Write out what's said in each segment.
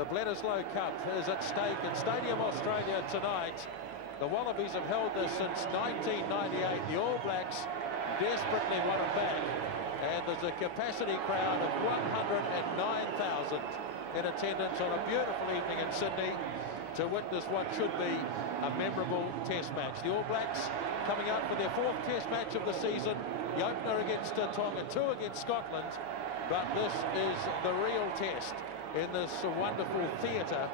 The Bledisloe Cup is at stake in Stadium Australia tonight. The Wallabies have held this since 1998. The All Blacks desperately want it back. And there's a capacity crowd of 109,000 in attendance on a beautiful evening in Sydney to witness what should be a memorable test match. The All Blacks coming up for their 4th test match of the season. The opener against Tonga, 2 against Scotland. But this is the real test in this wonderful theatre,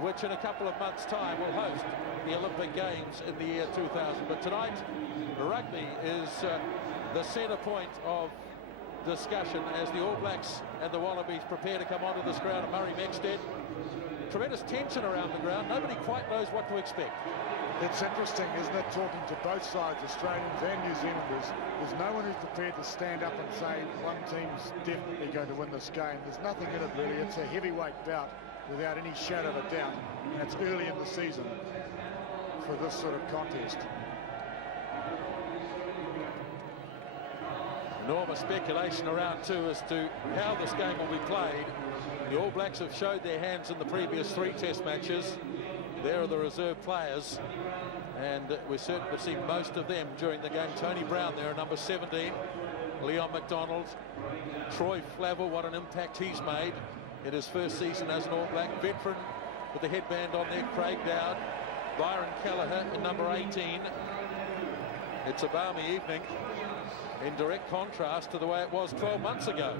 which in a couple of months' time will host the Olympic Games in the year 2000. But tonight, rugby is the centre point of discussion as the All Blacks and the Wallabies prepare to come onto this ground at Murray Mexted. Tremendous tension around the ground. Nobody quite knows what to expect. It's interesting, isn't it, talking to both sides, Australians and New Zealanders. There's no one who's prepared to stand up and say one team's definitely going to win this game. There's nothing in it, really. It's a heavyweight bout without any shadow of a doubt. And it's early in the season for this sort of contest. Enormous speculation around too as to how this game will be played. The All Blacks have showed their hands in the previous 3 test matches. There are the reserve players, and we certainly have seen most of them during the game. Tony Brown there, number 17. Leon McDonald. Troy Flavel, what an impact he's made in his first season as an All Black. Veteran with the headband on there, Craig Dowd. Byron Kelleher in number 18. It's a balmy evening, in direct contrast to the way it was 12 months ago,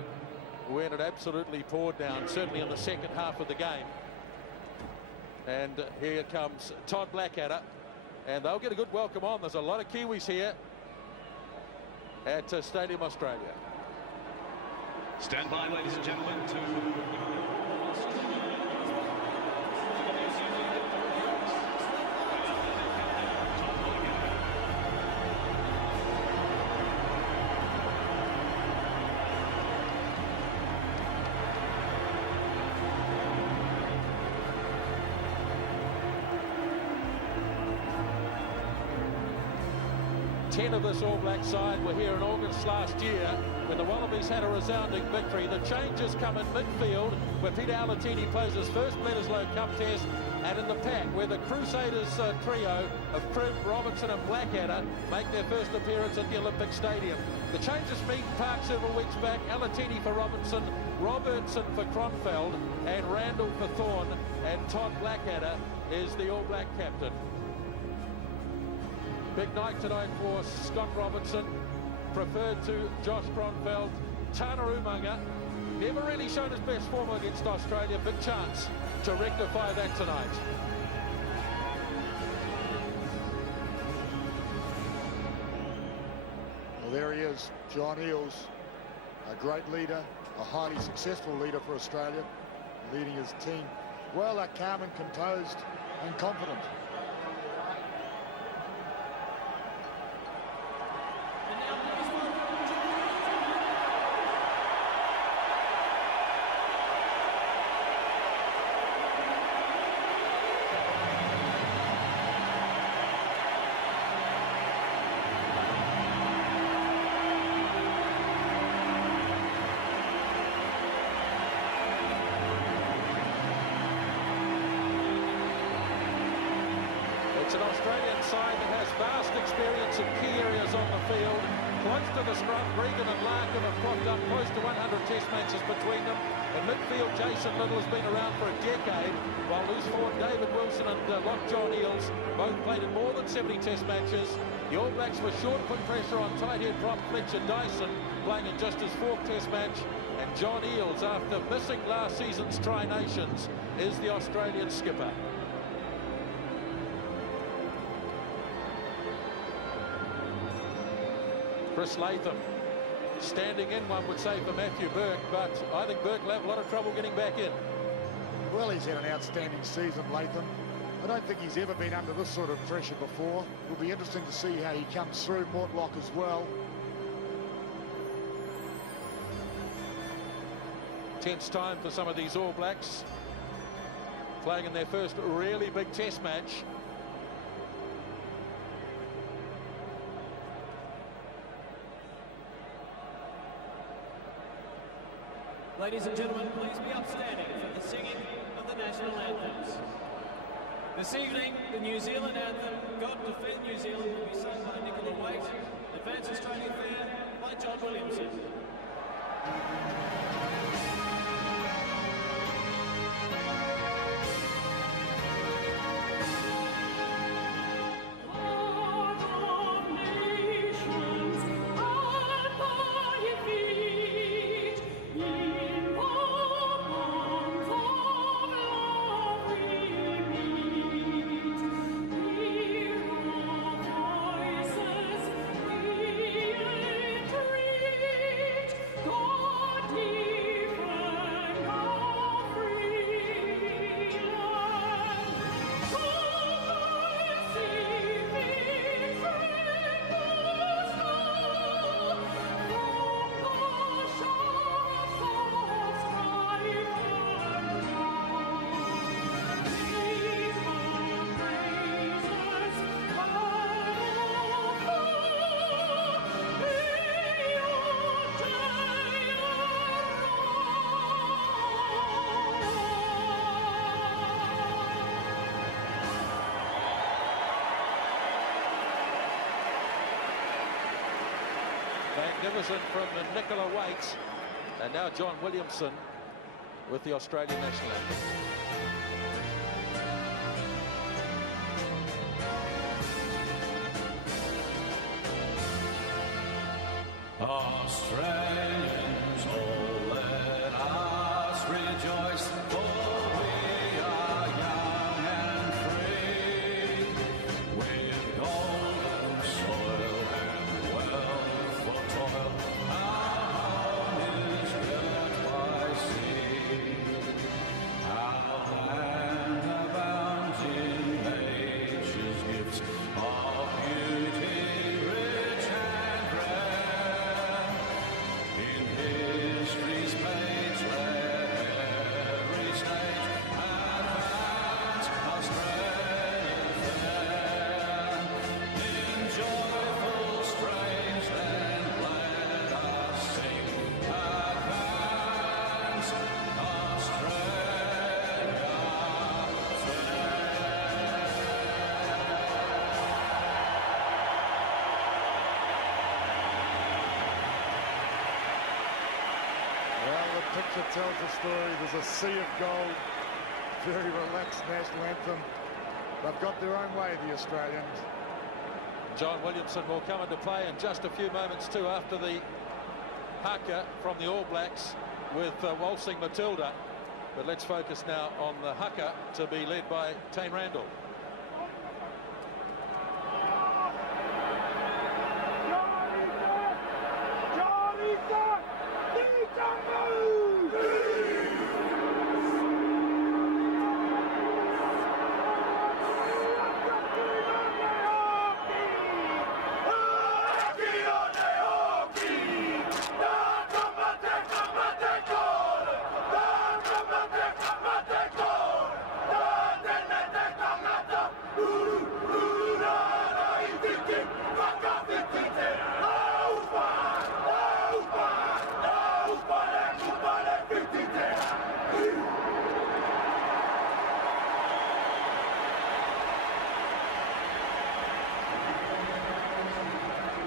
when it absolutely poured down, certainly in the second half of the game. And here comes Todd Blackadder, and they'll get a good welcome on. There's a lot of Kiwis here at Stadium Australia. Stand by, ladies and gentlemen, to 10 of this All Black side were here in August last year when the Wallabies had a resounding victory. The changes come in midfield where Peter Alatini plays his first Bledisloe Cup test, and in the pack where the Crusaders trio of Cribb, Robertson and Blackadder make their first appearance at the Olympic Stadium. The changes meet Park several weeks back. Alatini for Robinson, Robertson for Kronfeld, and Randall for Thorne, and Todd Blackadder is the All Black captain. Big night tonight for Scott Robertson, preferred to Josh Kronfeld. Tana Umaga, never really shown his best form against Australia. Big chance to rectify that tonight. Well, there he is, John Eales, a great leader, a highly successful leader for Australia, leading his team well, calm and composed and confident. It's an Australian side that has vast experience in key areas on the field. Close to the scrum, Regan and Larkham have clocked up close to 100 test matches between them. In midfield, Jason Little has been around for a decade, while loose forward David Wilson and Lock John Eales both played in more than 70 test matches. The All Blacks were sure to put pressure on tight head prop Fletcher Dyson, playing in just his 4th test match. And John Eales, after missing last season's Tri-Nations, is the Australian skipper. Chris Latham standing in, one would say, for Matthew Burke, but I think Burke will have a lot of trouble getting back in. Well, he's had an outstanding season, Latham. I don't think he's ever been under this sort of pressure before. It'll be interesting to see how he comes through. Mortlock as well. Tense time for some of these All Blacks, playing in their first really big test match. Ladies and gentlemen, please be upstanding for the singing of the national anthems. This evening, the New Zealand anthem, God Defend New Zealand, will be sung by Nicola Waite, Advance Australia Fair by John Williamson. Magnificent from Nicola Waite, and now John Williamson with the Australian national anthem. Australians, oh let us rejoice, for we are young and free, with golden soil and wealth for toil. Our home is built by sea, our land abounds in nature's gifts of beauty. Picture tells the story. There's a sea of gold, very relaxed national anthem. They've got their own way, the Australians. John Williamson will come into play in just a few moments too, after the haka from the All Blacks with Waltzing Matilda. But let's focus now on the haka to be led by Tane Randall.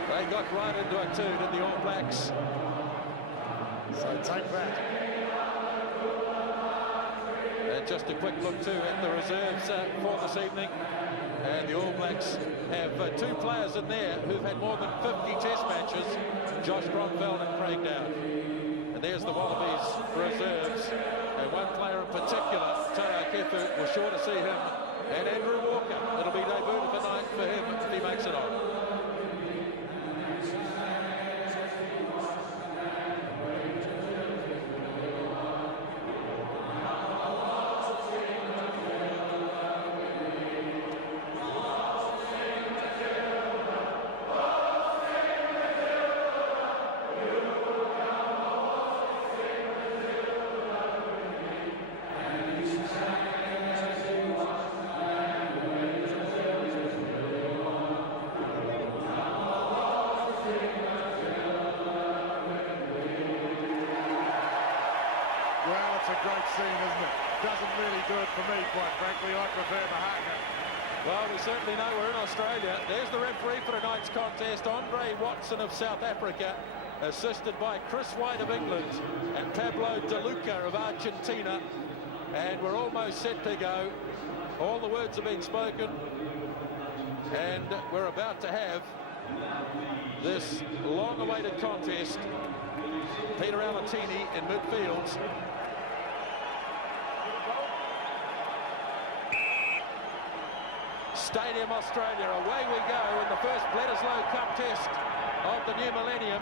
They got right into it too, did the All Blacks. So take that. And just a quick look too at the reserves for this evening. And the All Blacks have two players in there who've had more than 50 test matches, Josh Bromfeld and Craig Dowd. And there's the Wallabies reserves. And one player in particular, Tara Kefu, we're sure to see him. And Andrew Walker, it'll be debut of the night for him if he makes it on. Well, it's a great scene, isn't it? doesn't really do it for me, quite frankly. I prefer the haka. Well, we certainly know we're in Australia. There's the referee for tonight's contest, Andre Watson of South Africa, assisted by Chris White of England and Pablo De Luca of Argentina. And we're almost set to go. All the words have been spoken. And we're about to have this long-awaited contest. Peter Alatini in midfield. Stadium Australia, away we go in the first Bledisloe Cup test of the new millennium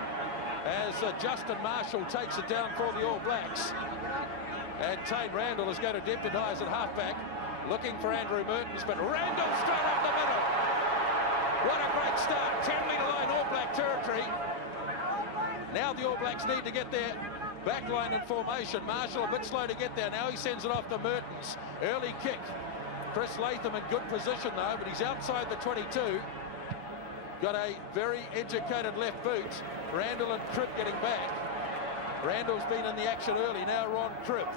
as Justin Marshall takes it down for the All Blacks. And Tane Randall is going to deputise at halfback, looking for Andrew Mertens, but Randall straight up the middle. What a great start, 10-metre line All Black territory. Now the All Blacks need to get their back line in formation. Marshall a bit slow to get there. Now he sends it off to Mertens. Early kick. Chris Latham in good position though, but he's outside the 22. Got a very educated left boot. Randall and Cribb getting back. Randall's been in the action early. Now Ron Cribb.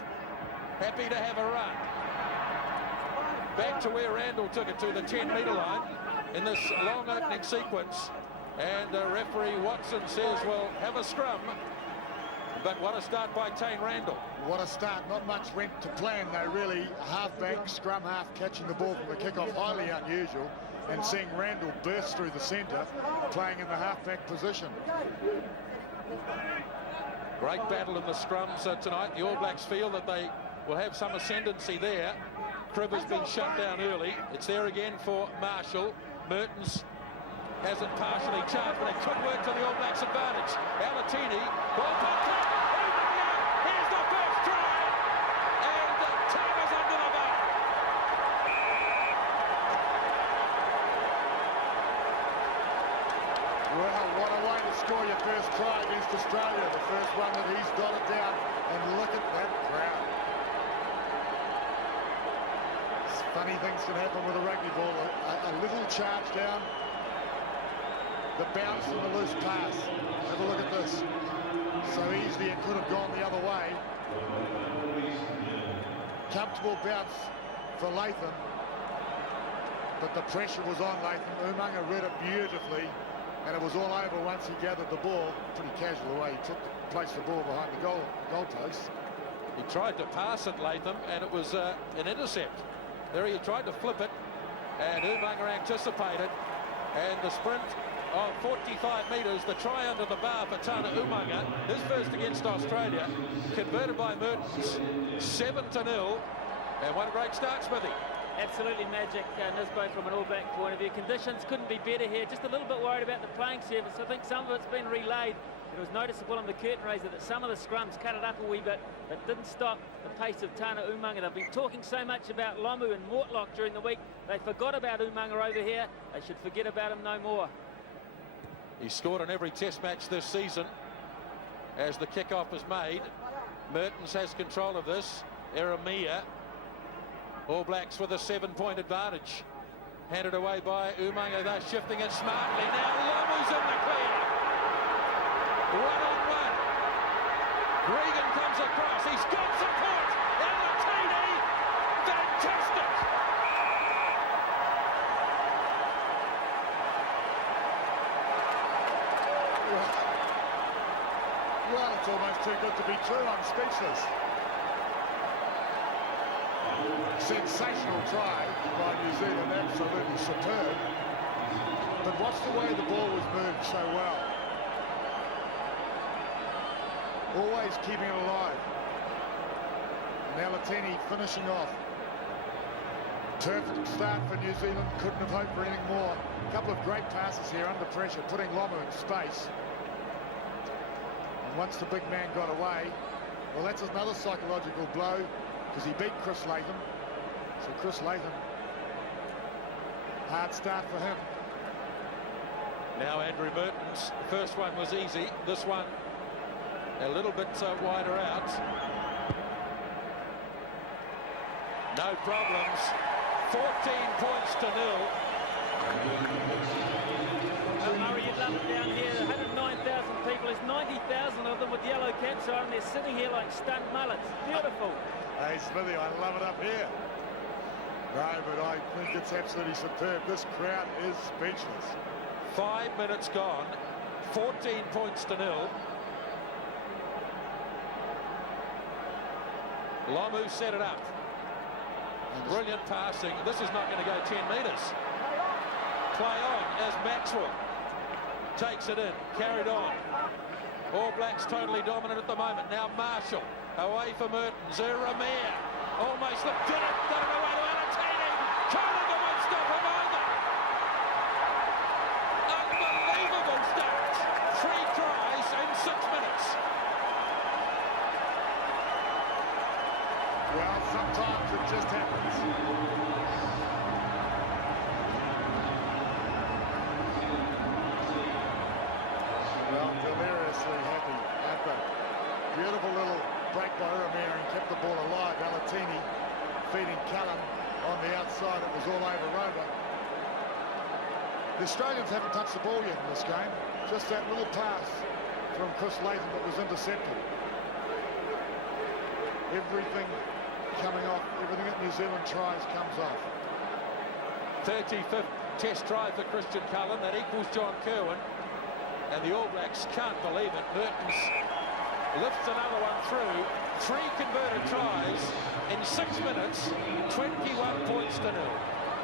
Happy to have a run. Back to where Randall took it to, the 10-metre line in this long opening sequence. And referee Watson says, well, have a scrum. But what a start by Tane Randall. What a start. Not much went to plan, though, really. Halfback, scrum half, catching the ball from the kickoff, highly unusual. And seeing Randall burst through the centre, playing in the halfback position. Great battle in the scrums tonight. The All Blacks feel that they will have some ascendancy there. Cribb has been shut down early. It's there again for Marshall. Mertens has it partially charged, but it could work to the All Blacks' advantage. Alatini, ball popped up. Here's the first try, and Tana's under the bar. Well, what a way to score your first try against Australia. The first one that he's dotted down, and look at that crowd. Funny things can happen with a rugby ball. A little charge down. The bounce and the loose pass. Have a look at this. So easily it could have gone the other way. Comfortable bounce for Latham. But the pressure was on Latham. Umaga read it beautifully. And it was all over once he gathered the ball. Pretty casual the way he placed the ball behind the goal post. He tried to pass it, Latham, and it was an intercept. There he tried to flip it, and Umaga anticipated. And the sprint of 45 metres, the try under the bar for Tana Umaga, his first against Australia, converted by Mertens, 7-0. And what a great start, Smithy. Absolutely magic, Nisbo, from an All Black point of view. Conditions couldn't be better here. Just a little bit worried about the playing surface. I think some of it's been relayed. It was noticeable on the curtain raiser that some of the scrums cut it up a wee bit, but didn't stop the pace of Tana Umaga. They've been talking so much about Lomu and Mortlock during the week. They forgot about Umaga over here. They should forget about him no more. He scored in every test match this season as the kickoff is made. Mertens has control of this. Eremia. All Blacks with a 7-point advantage. Handed away by Umaga. They're shifting it smartly. Now Lomu's in the clear. One-on-one. Regan comes across. He's got support. Alatini. Fantastic. Well, it's almost too good to be true. I'm speechless. Sensational try by New Zealand. Absolutely superb. But watch the way the ball was moved so well. Always keeping it alive. And Alatini finishing off. Perfect start for New Zealand. Couldn't have hoped for anything more. A couple of great passes here under pressure, putting Lomu in space. And once the big man got away, well, that's another psychological blow because he beat Chris Latham. So Chris Latham, hard start for him. Now Andrew Mertens. The first one was easy. This one a little bit wider out. No problems. 14 points to 0. Murray, you'd love it down here. 109,000 people. There's 90,000 30,000 of them with yellow caps on. They're sitting here like stunned mullets. Beautiful. Hey, Smithy, I love it up here. No, but I think it's absolutely superb. This crowd is speechless. 5 minutes gone, 14 points to 0. Lomu set it up. Brilliant passing. This is not going to go 10 metres. Play on as Maxwell takes it in, carried on. All Blacks totally dominant at the moment. Now Marshall away for Mertens. Ramir almost did it away to Alatini. Carrigan won't stop him either. Unbelievable start. 3 tries in 6 minutes. Well, sometimes it just happens. Well, deliriously happy, aren't they? Beautiful little break by Uramir and kept the ball alive. Alatini feeding Cullen on the outside. It was all over Rover. The Australians haven't touched the ball yet in this game. Just that little pass from Chris Latham that was intercepted. Everything coming off, everything that New Zealand tries comes off. 35th test try for Christian Cullen. That equals John Kerwin. And the All Blacks can't believe it. Mertens lifts another one through. 3 converted tries in 6 minutes. 21 points to 0.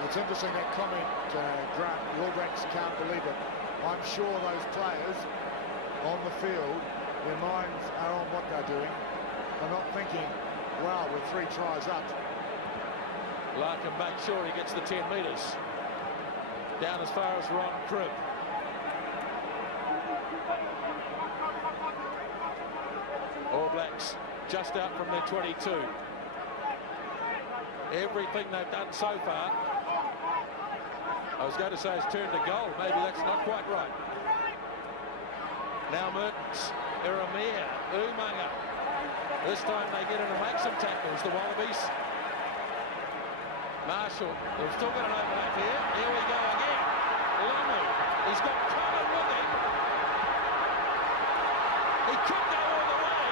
It's interesting that comment, Grant. The All Blacks can't believe it. I'm sure those players on the field, their minds are on what they're doing. They're not thinking, wow, we're 3 tries up. Larkin makes sure he gets the 10 metres. Down as far as Ron Cribb. All Blacks just out from their 22. Everything they've done so far, I was going to say, has turned to goal. Maybe that's not quite right. Now Mertens, Iramia, Umaga. This time they get in and make some tackles, the Wallabies. Marshall, they've still got an overlap here. Here we go again. Lomu, he's got Cullen with him. He could go all the way.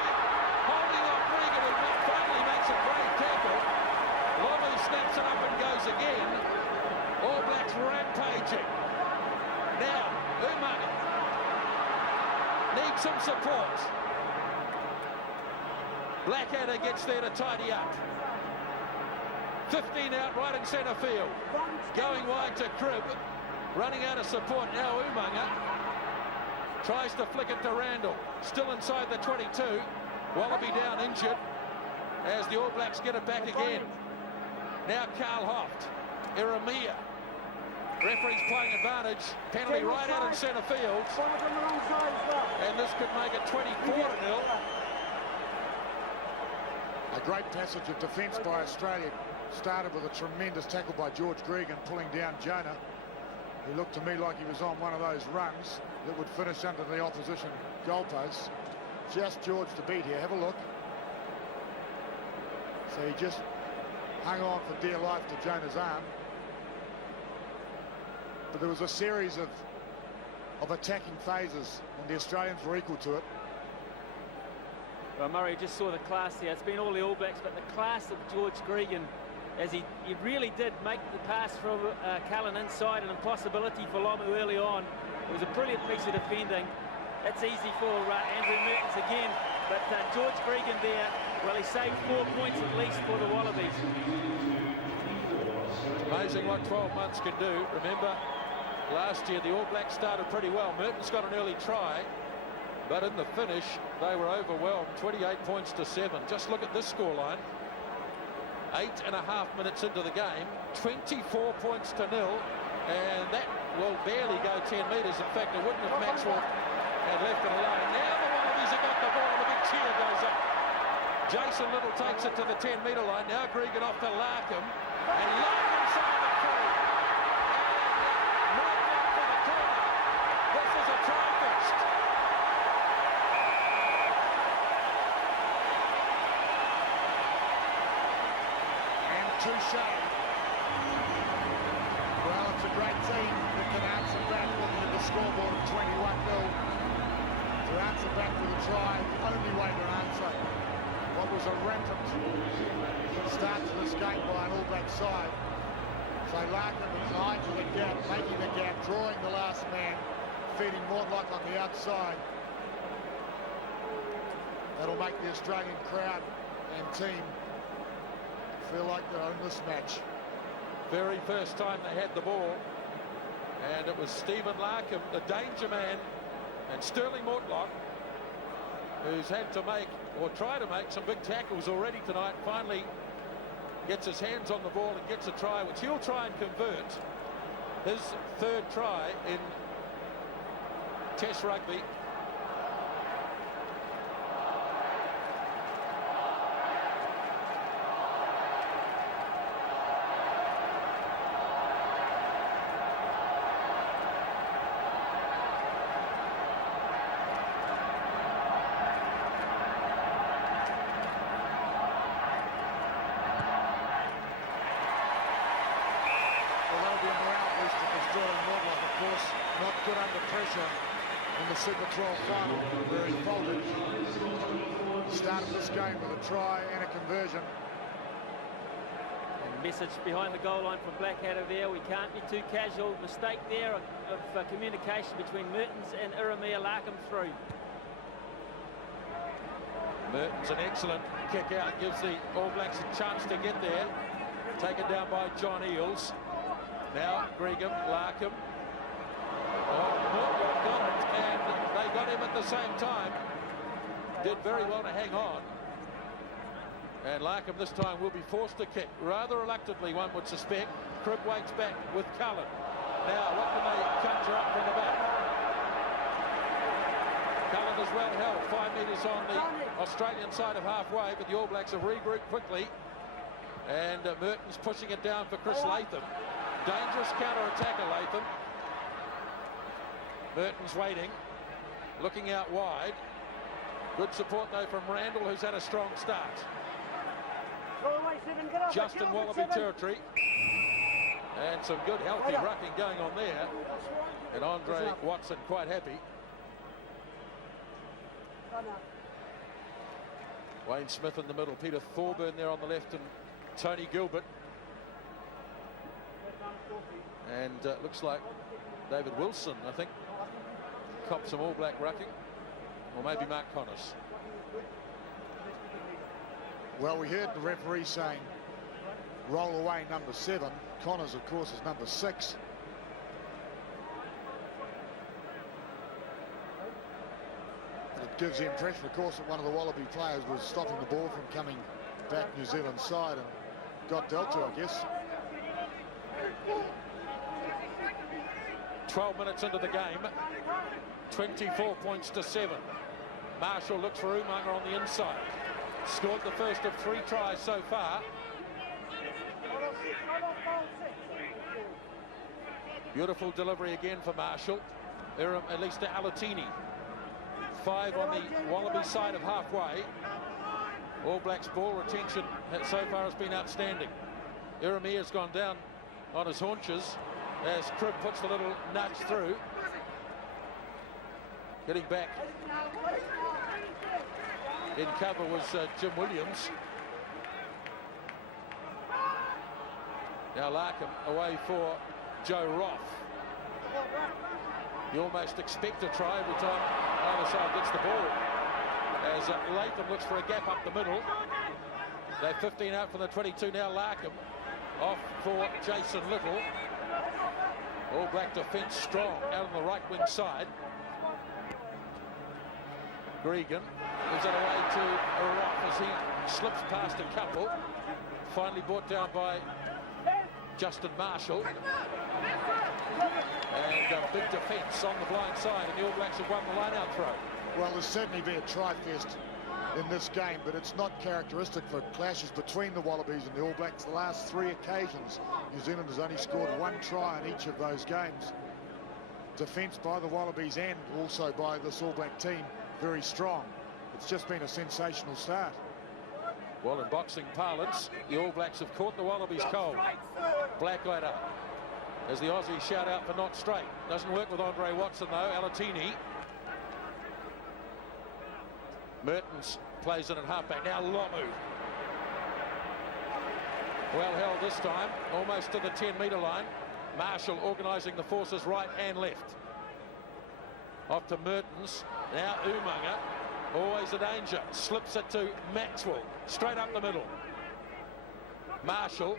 Holding off Regan, who finally makes a great tackle. Lomu snaps it up and goes again. All Blacks rampaging. Now, Umaga needs some support. Blackadder gets there to tidy up. 15 out right in centre field. Going wide to Cribb. Running out of support now. Umaga tries to flick it to Randall. Still inside the 22. Wallaby down injured as the All Blacks get it back again. Now Carl Hoft. Iramia. Referee's playing advantage. Penalty right out in centre field. And this could make it 24-0. A great passage of defence by Australia. Started with a tremendous tackle by George Gregan, pulling down Jonah. He looked to me like he was on one of those runs that would finish under the opposition goalposts. Just George to beat here. Have a look. So he just hung on for dear life to Jonah's arm. But there was a series of attacking phases, and the Australians were equal to it. Well, Murray just saw the class there. It's been all the All Blacks, but the class of George Gregan, as he really did make the pass from Cullen inside, an impossibility for Lomu early on. It was a brilliant piece of defending. That's easy for Andrew Mertens again, but George Gregan there, well, he saved 4 points at least for the Wallabies. Amazing what 12 months can do. Remember, last year the All Blacks started pretty well. Mertens got an early try, but in the finish they were overwhelmed. 28 points to 7. Just look at this scoreline. 8.5 minutes into the game, 24 points to 0, and that will barely go 10 metres. In fact, it wouldn't if Maxwell had left it alone. Now the Wallabies have got the ball, and a big cheer goes up. Jason Little takes it to the 10-metre line. Now Gregan off to Larkham, and Larkham inside the 3. And right back for the corner. This is a try fest. Touche. Well, it's a great team that can answer back looking at the scoreboard of 21-0. To answer back with a try, the only way to answer what was a rampant start to this game by an All Black side. So Larkham behind the gap, making the gap, drawing the last man, feeding Mortlock on the outside. That'll make the Australian crowd and team feel like they're in this match. Very first time they had the ball, and it was Stephen Larkham, the danger man, and Sterling Mortlock, who's had to make, or try to make, some big tackles already tonight. Finally gets his hands on the ball and gets a try, which he'll try and convert. His third try in Test rugby. Not good under pressure in the Super 12 final, where he folded. Started this game with a try and a conversion. And message behind the goal line from Blackadder there. We can't be too casual. Mistake there of communication between Mertens and Iramia. Larkham through. Mertens, an excellent kick out, gives the All Blacks a chance to get there. Taken down by John Eales. Now Gregan, Larkham. Mortlock got it, and they got him at the same time. Did very well to hang on. And Larkham this time will be forced to kick, rather reluctantly, one would suspect. Cribb waits back with Cullen. Now, what can they conjure up from the back? Cullen is well held, 5 metres on the Australian side of halfway, but the All Blacks have regrouped quickly. And Mertens pushing it down for Chris Latham. Dangerous counter-attacker, Latham. Mertens waiting, looking out wide. Good support though from Randall, who's had a strong start. Justin Wallaby territory. And some good healthy rucking going on there. And Andre Watson quite happy. Wayne Smith in the middle, Peter Thorburn there on the left, and Tony Gilbert. And looks like David Wilson, I think, copped some All Black rucking, or maybe Mark Connors. Well, we heard the referee saying roll away number 7. Connors, of course, is number 6. And it gives the impression, of course, that one of the Wallaby players was stopping the ball from coming back New Zealand side and got dealt to, I guess. 12 minutes into the game, 24 points to 7. Marshall looks for Umaga on the inside. Scored the first of 3 tries so far. Beautiful delivery again for Marshall. At least to Alatini. 5 on the Wallaby side of halfway. All Blacks ball retention so far has been outstanding. Iramia has gone down on his haunches as Cribb puts the little nudge through. Getting back in cover was Jim Williams. Now Larkham away for Joe Roth. You almost expect a try every time either side gets the ball. As Latham looks for a gap up the middle. They're 15 out from the 22 now. Larkham off for Jason Little. All Black defence strong out on the right wing side. Gregan gives it away to Roth as he slips past a couple. Finally brought down by Justin Marshall. And a big defence on the blind side, and the All Blacks have won the line-out throw. Well, there's certainly been a try-fest in this game, but it's not characteristic for clashes between the Wallabies and the All Blacks. The last 3 occasions, New Zealand has only scored 1 try in each of those games. Defence by the Wallabies and also by this All Black team, very strong. It's just been a sensational start. Well, in boxing parlance, the All Blacks have caught the Wallabies cold. Blackadder as the Aussies shout out for not straight. Doesn't work with Andre Watson though. Alatini. Mertens plays it at halfback. Now Lomu. Well held this time, almost to the 10-metre line. Marshall organising the forces right and left. Off to Mertens. Now Umaga. Always a danger. Slips it to Maxwell. Straight up the middle. Marshall.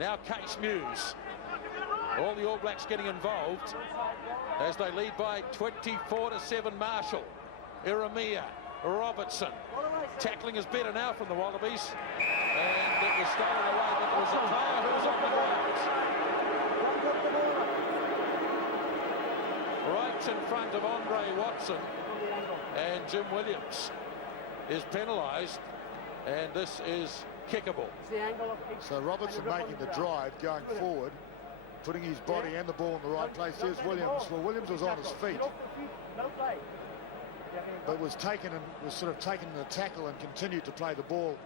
Now Case Muse. All the All Blacks getting involved as they lead by 24-7 Marshall. Iramia. Robertson. Tackling is better now from the Wallabies. And it was stolen away, but there was a player who was on the ground. Right in front of Andre Watson. And Jim Williams is penalised. And this is kickable. So Robertson making the drive, going forward, putting his body and the ball in the right place. Here's Williams. Well, Williams was on his feet, but was taken in the tackle and continued to play the ball.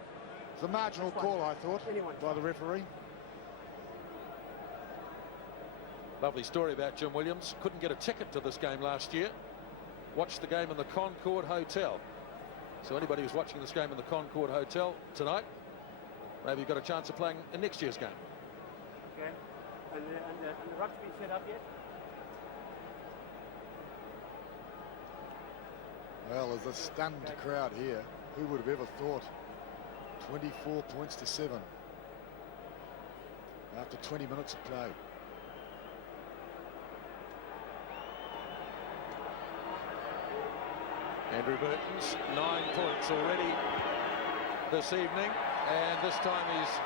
It's a marginal call, I thought, by the referee. Lovely story about Jim Williams. Couldn't get a ticket to this game last year. Watched the game in the Concord Hotel. So anybody who's watching this game in the Concord Hotel tonight, maybe you've got a chance of playing in next year's game. Okay. And the rugby set up yet? Well, there's a stunned crowd here. Who would have ever thought? 24 points to 7 after 20 minutes of play. Andrew Mertens, 9 points already this evening, and this time he's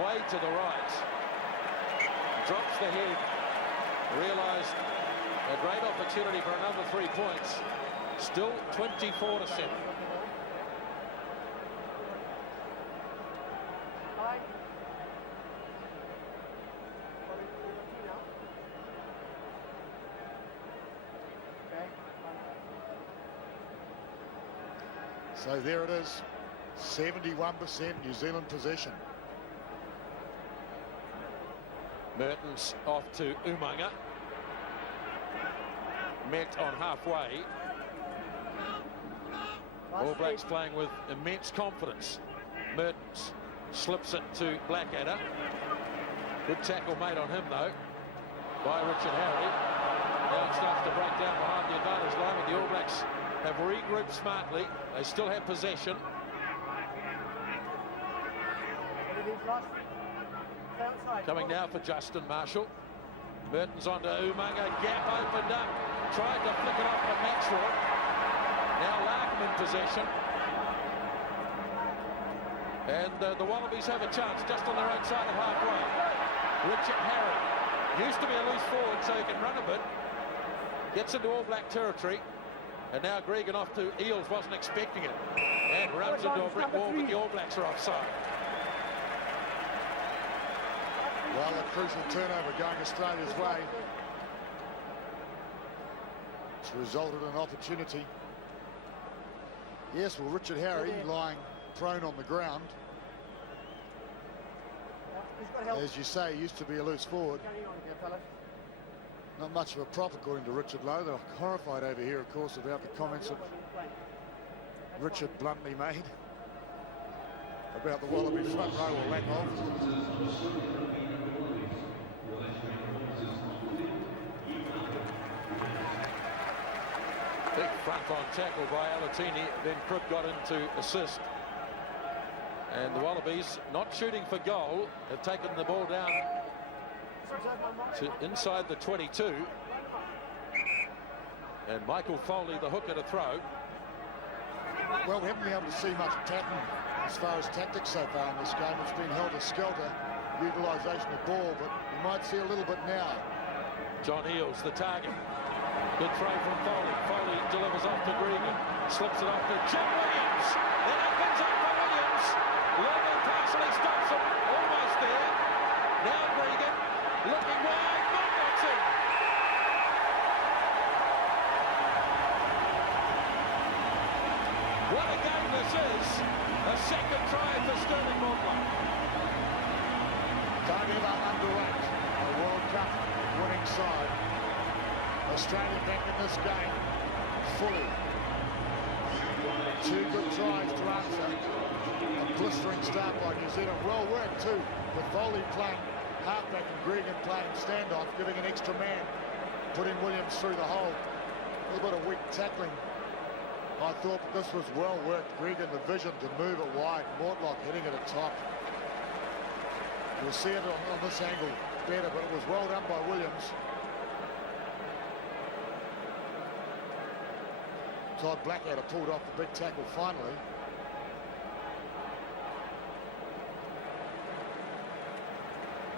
way to the right. Drops the head, realised a great opportunity for another 3 points. Still 24-7. So there it is, 71% New Zealand possession. Mertens off to Umaga. Met on halfway. All Blacks playing with immense confidence. Mertens slips it to Blackadder. Good tackle made on him though by Richard Harry. Now it starts to break down behind the advantage line, but the All Blacks have regrouped smartly. They still have possession. Coming now for Justin Marshall. Mertens onto Umaga. Gap opened up. Tried to flick it off to Maxwell. Now Larkham in possession. And the Wallabies have a chance just on their own side of halfway. Richard Harry used to be a loose forward, so he can run a bit. Gets into All Black territory. And now Gregan off to Eels, wasn't expecting it. And runs into a brick wall, but the All Blacks are offside. Well, a crucial turnover going Australia's way. It's resulted in an opportunity. Yes, well, Richard Harry lying prone on the ground. As you say, he used to be a loose forward. Not much of a prop, according to Richard Lowe. They're horrified over here, of course, about the comments that Richard bluntly made about the Wallaby front row or lack of. Big front-on tackle by Alatini, then Crook got into assist. And the Wallabies, not shooting for goal, have taken the ball down to inside the 22. And Michael Foley, the hooker to throw. Well, we haven't been able to see much pattern as far as tactics so far in this game. It's been helter-skelter, utilisation of ball, but we might see a little bit now. John Eales, the target. Good throw from Foley. Foley delivers off to Gregan. Slips it off to Jim Williams. Then opens up for Williams. Logan partially stops him. Almost there. Now Gregan looking wide. Gets in. What a game this is. A second try for Sterling Mortler. Don't ever underrate a World Cup winning side. Australia back in this game fully. Two good tries. blistering start by New Zealand. Well worked too, with Foley playing halfback and Gregan playing standoff, giving an extra man, putting Williams through the hole. A little bit of weak tackling. I thought this was well worked. Gregan, the vision to move it wide. Mortlock hitting it at top. You'll see it on this angle better, but it was well done by Williams. Todd Blackadder pulled off the big tackle finally.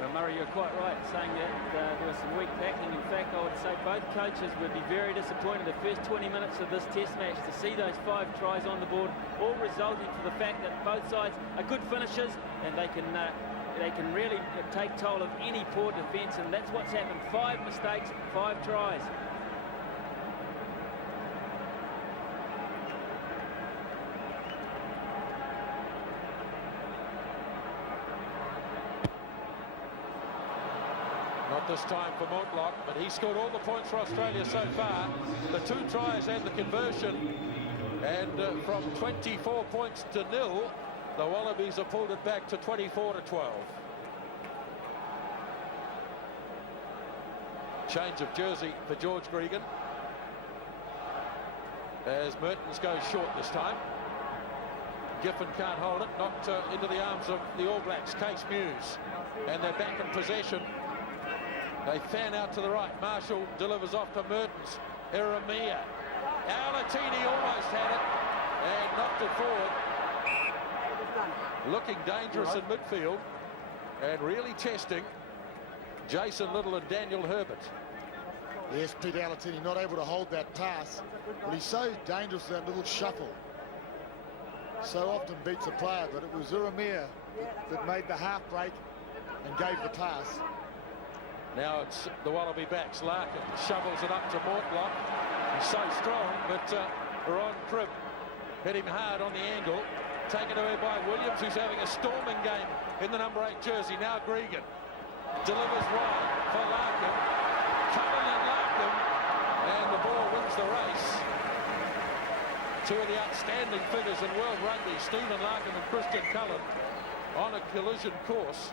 Well, Murray, you're quite right in saying that there was some weak backing. In fact, I would say both coaches would be very disappointed the first 20 minutes of this test match to see those 5 tries on the board, all resulting from the fact that both sides are good finishers and they can really take toll of any poor defence, and that's what's happened. 5 mistakes, 5 tries. Not this time for Mortlock, but he scored all the points for Australia so far. The 2 tries and the conversion. And from 24 points to 0, the Wallabies have pulled it back to 24-12. Change of jersey for George Gregan, as Mertens goes short this time. Giffen can't hold it, knocked into the arms of the All Blacks. Case Muse, and they're back in possession. They fan out to the right. Marshall delivers off to Mertens. Iramia. Alatini almost had it and knocked it forward. Looking dangerous in midfield and really testing Jason Little and Daniel Herbert. Yes, Peter Alatini not able to hold that pass, but he's so dangerous with that little shuffle. So often beats a player, but it was Iramia that made the half break and gave the pass. Now it's the Wallaby backs. Larkin shovels it up to Mortlock. He's so strong, but Ron Cribb hit him hard on the angle. Taken away by Williams, who's having a storming game in the number 8 jersey. Now Gregan delivers wide for Larkin. Cullen and Larkin, and the ball wins the race. 2 of the outstanding figures in world rugby, Stephen Larkin and Christian Cullen, on a collision course.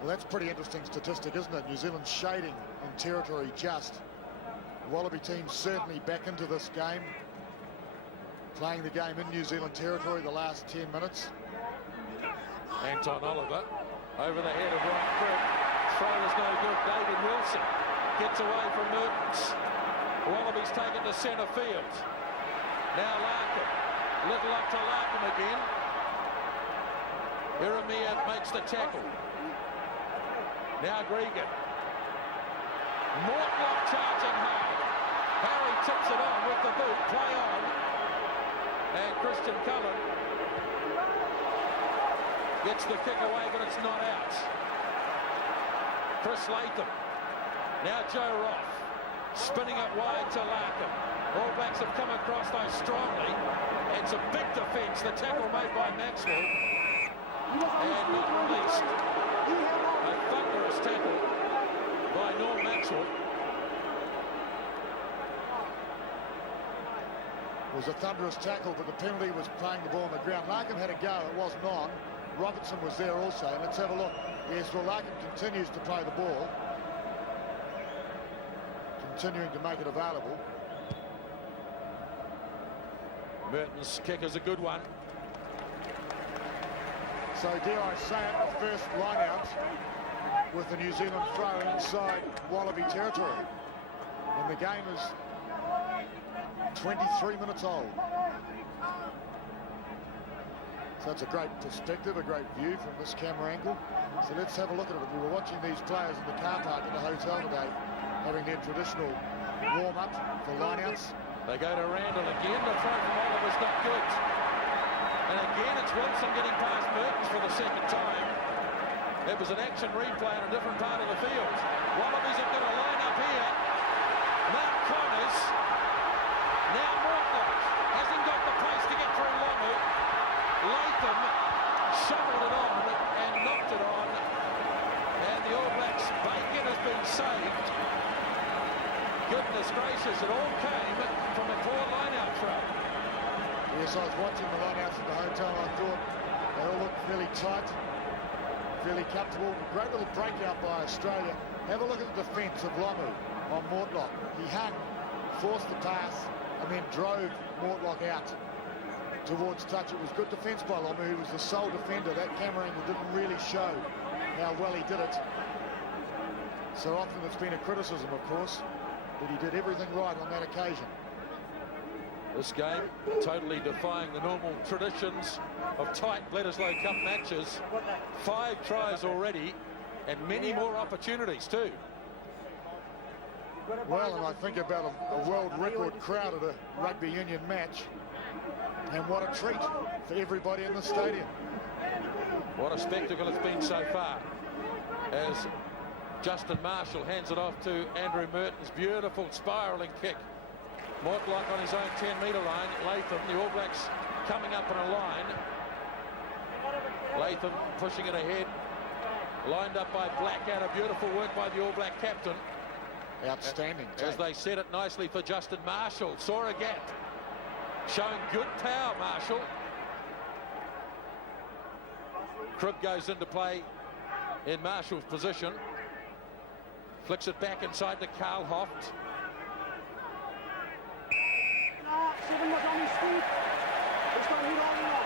Well, that's a pretty interesting statistic, isn't it? New Zealand shading on territory just. The Wallaby team certainly back into this game, playing the game in New Zealand territory the last 10 minutes. Anton Oliver over the head of Ron Cribb. Throw is no good. David Wilson gets away from Mertens. Wallabies taken to centre field. Now Larkin. Little up to Larkin again. Iramia makes the tackle. Now Gregan. Mortlock charging hard. Harry tips it on with the boot. Play on. And Christian Cullen gets the kick away, but it's not out. Chris Latham. Now Joe Roth. Spinning it wide to Larkin. All Blacks have come across though strongly. It's a big defence. The tackle made by Maxwell. And not released. A thunderous tackle by Norm Maxwell. It was a thunderous tackle, but the penalty was playing the ball on the ground. Larkin had a go, it wasn't on. Robertson was there also. Let's have a look. Yes, well, Larkin continues to play the ball. Continuing to make it available. Mertens' kick is a good one. So dare I say it, the first line out with the New Zealand throw inside Wallaby territory. And the game is 23 minutes old. So that's a great perspective, a great view from this camera angle. So let's have a look at it. We were watching these players in the car park at the hotel today, having their traditional warm-up for line-outs. They go to Randall again. The throw from Oliver's not good. And again, it's Wilson getting past Mertens for the second time. It was an action replay in a different part of the field. Wallabies have got a line up here. Mark Connors. Now Mortlock hasn't got the pace to get through Lomu. Latham shoveled it on and knocked it on. And the All Blacks' bacon has been saved. goodness gracious, it all came from a poor line-out throw. Yes, I was watching the line-outs at the hotel. I thought they all looked fairly tight, fairly comfortable. Great little breakout by Australia. Have a look at the defence of Lomu on Mortlock. He hung, forced the pass, and then drove Mortlock out towards touch. It was good defence by Lomu, who was the sole defender. That camera angle didn't really show how well he did it. So often it's been a criticism, of course, but he did everything right on that occasion. This game totally defying the normal traditions of tight Bledisloe Cup matches. 5 tries already and many more opportunities too. Well, and I think about a world record crowd at a rugby union match, and what a treat for everybody in the stadium. What a spectacle it's been so far, as Justin Marshall hands it off to Andrew Merton's beautiful spiralling kick. Mortlock on his own 10-metre line. Latham, the All Blacks coming up in a line. Latham pushing it ahead, lined up by Blackout. A beautiful work by the All Black captain. Outstanding. As they set it nicely for Justin Marshall. Saw a gap. Showing good power, Marshall. Cribb goes into play in Marshall's position. Flicks it back inside to Carl Hoft. Seven was on his feet. He's got hit on now.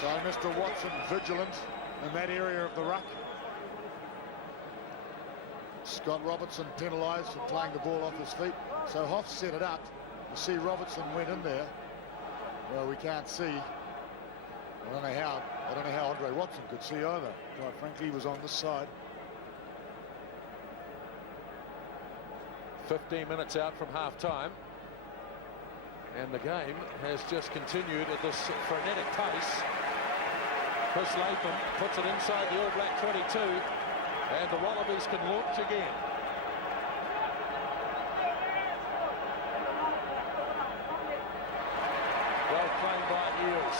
So Mr. Watson vigilant in that area of the ruck. Scott Robertson penalised for playing the ball off his feet. So Hoff set it up. You see Robertson went in there. Well, we can't see. I don't know how Andre Watson could see either. Quite frankly, he was on this side. 15 minutes out from half-time. And the game has just continued at this frenetic pace. Chris Latham puts it inside the All Black 22. And the Wallabies can launch again. Well claimed by Eels.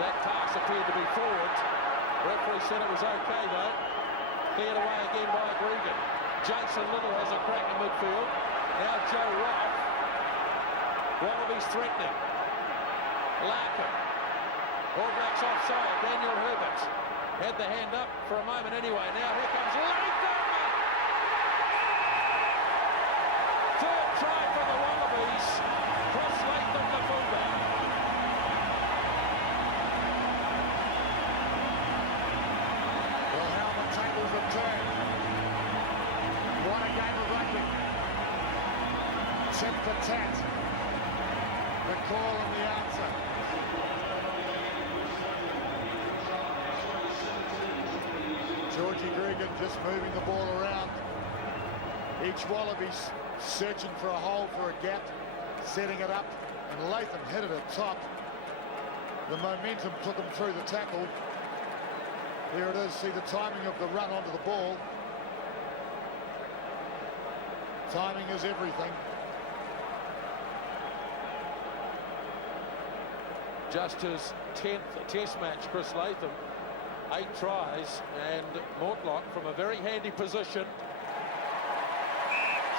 That pass appeared to be forward. Referee said it was okay though. Cleared away again by Gregan. Jason Little has a crack in midfield. Now Joe Roth. Wallabies threatening. Larkin. All Blacks offside. Daniel Herbert had the hand up for a moment anyway. Now here comes Latham. Third try for the Wallabies. Cross Latham, the fullback. Well, how the tables have turned. What a game of rugby. Tit for tat. The call and the answer. Georgie Gregan just moving the ball around. Each Wallabies searching for a hole, for a gap, setting it up, and Latham hit it at top. The momentum took him through the tackle. There it is. See the timing of the run onto the ball. Timing is everything. Just his 10th test match, Chris Latham. 8 tries, and Mortlock from a very handy position.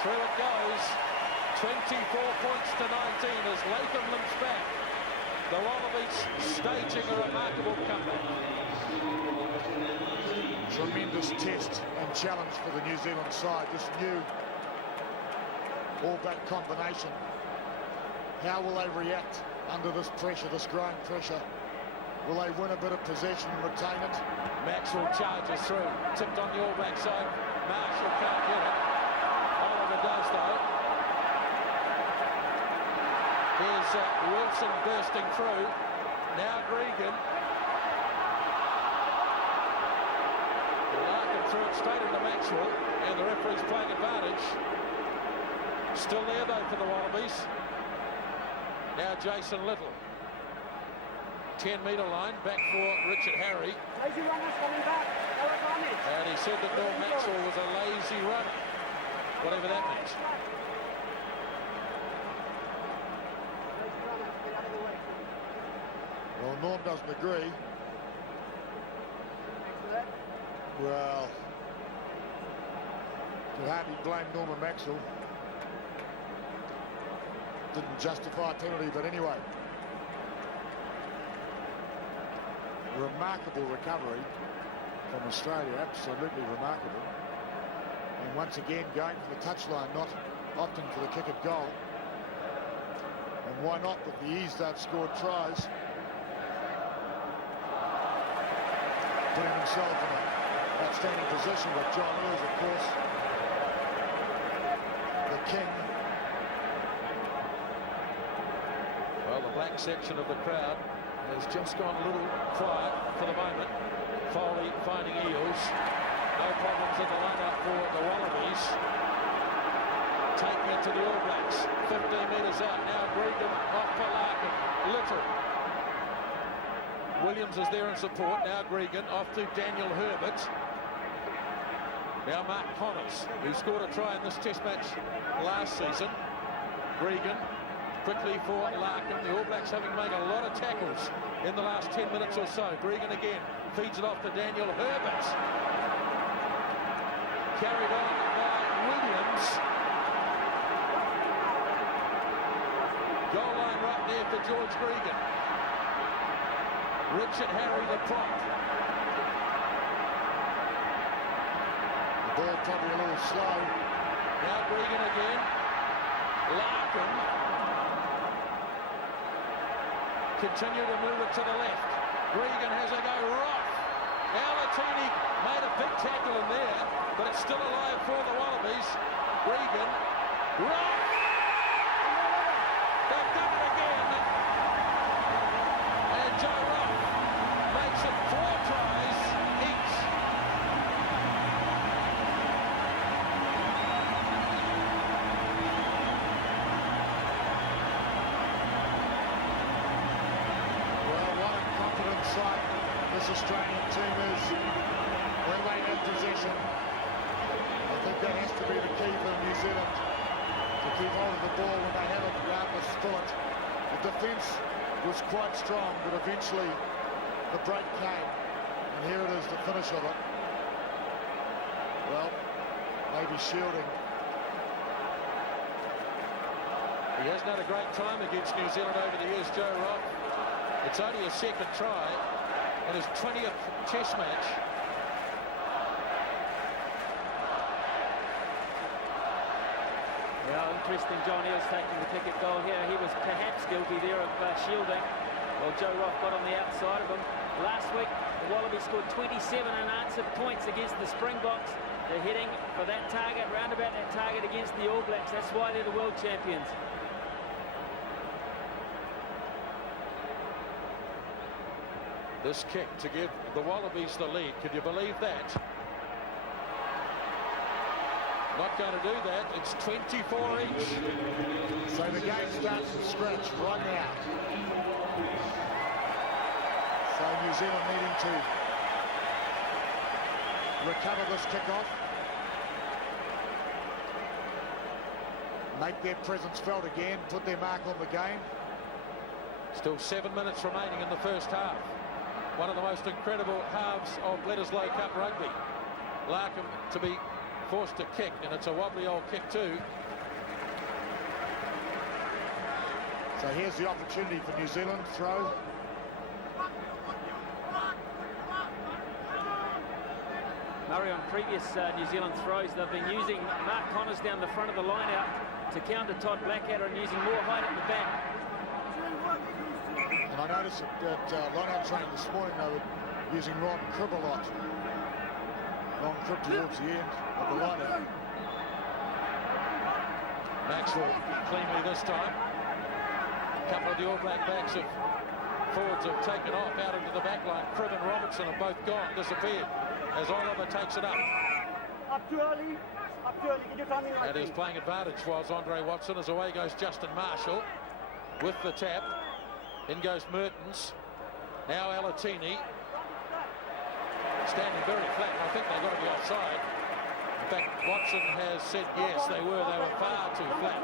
Through it goes. 24 points to 19 as Latham limps back. The Wallabies staging a remarkable comeback. Tremendous test and challenge for the New Zealand side. This new all-back combination. How will they react under this pressure, this growing pressure? Will they win a bit of possession and retain it? Maxwell charges through. Tipped on the All Black side. Marshall can't get it. Oliver does though. Here's Wilson bursting through. Now Gregan. Larkin threw it straight into Maxwell. And the referee's playing advantage. Still there though for the Wallabies. Now Jason Little. 10-metre line, back for Richard Harry. Lazy runners coming back. And he said that Bill Maxwell was a lazy runner, whatever that means. Well, Norm doesn't agree. You hardly blame Norman Maxwell. Didn't justify a penalty, but anyway. Remarkable recovery from Australia, absolutely remarkable. And once again going for the touchline, not opting for the kick at goal. And why not with the ease they've scored tries? Putting himself in an outstanding position with John Eales, of course, the king. Well, the black section of the crowd has just gone a little quiet for the moment. Foley finding Eales. No problems in the lineup for the Wallabies. Taking it to the All Blacks. 15 metres out now. Gregan off for Larkin. Little. Williams is there in support. Now Gregan off to Daniel Herbert. Now Mark Connors, who scored a try in this test match last season. Gregan quickly for Larkin. The All Blacks having made a lot of tackles in the last 10 minutes or so. Gregan again feeds it off to Daniel Herbert. Carried on by Williams. Goal line right there for George Gregan. Richard Harry the prop. The ball probably a little slow. Now Gregan again. Larkin. Continue to move it to the left. Gregan has a go. Roth. Alatini made a big tackle in there, but it's still alive for the Wallabies. Gregan. Roth. They've done it again. And Joe Roth makes it 4 tries each. Well, what a confident sight this Australian team is when they have possession. I think that has to be the key for New Zealand, to keep hold of the ball when they have it regardless full it. The defence was quite strong, but eventually the break came. And here it is, the finish of it. Well, maybe shielding. He hasn't had a great time against New Zealand over the years, Joe Roth. It's only a second try and his 20th test match. Well, interesting, John Eales taking the kick at goal here. He was perhaps guilty there of shielding. Well, Joe Roth got on the outside of him. Last week, the Wallabies scored 27 unanswered points against the Springboks. They're heading for that target, round about that target against the All Blacks. That's why they're the world champions. This kick to give the Wallabies the lead. Can you believe that? Not going to do that. It's 24 each. So the game starts from scratch right now. So New Zealand needing to recover this kickoff. Make their presence felt again, put their mark on the game. Still 7 minutes remaining in the first half. One of the most incredible halves of Bledisloe Cup rugby. Larkin to be forced to kick, and it's a wobbly old kick too. So here's the opportunity for New Zealand. Throw. Murray, on previous New Zealand throws, they've been using Mark Connors down the front of the line out to counter Todd Blackadder and using more height at the back. And I noticed at line-out training this morning they were using Ron Cribb a lot. Long Cribb towards the end of the line-out. Maxwell cleanly this time. A couple of the All Black backs of forwards have taken off out into the back line. Cribb and Robertson have both gone, disappeared, as Oliver takes it up. Up too early, get your timing right. And he's playing advantage was Andre Watson, as away goes Justin Marshall with the tap. In goes Mertens. Now Alatini. Standing very flat. I think they've got to be offside. In fact, Watson has said yes, they were far too flat.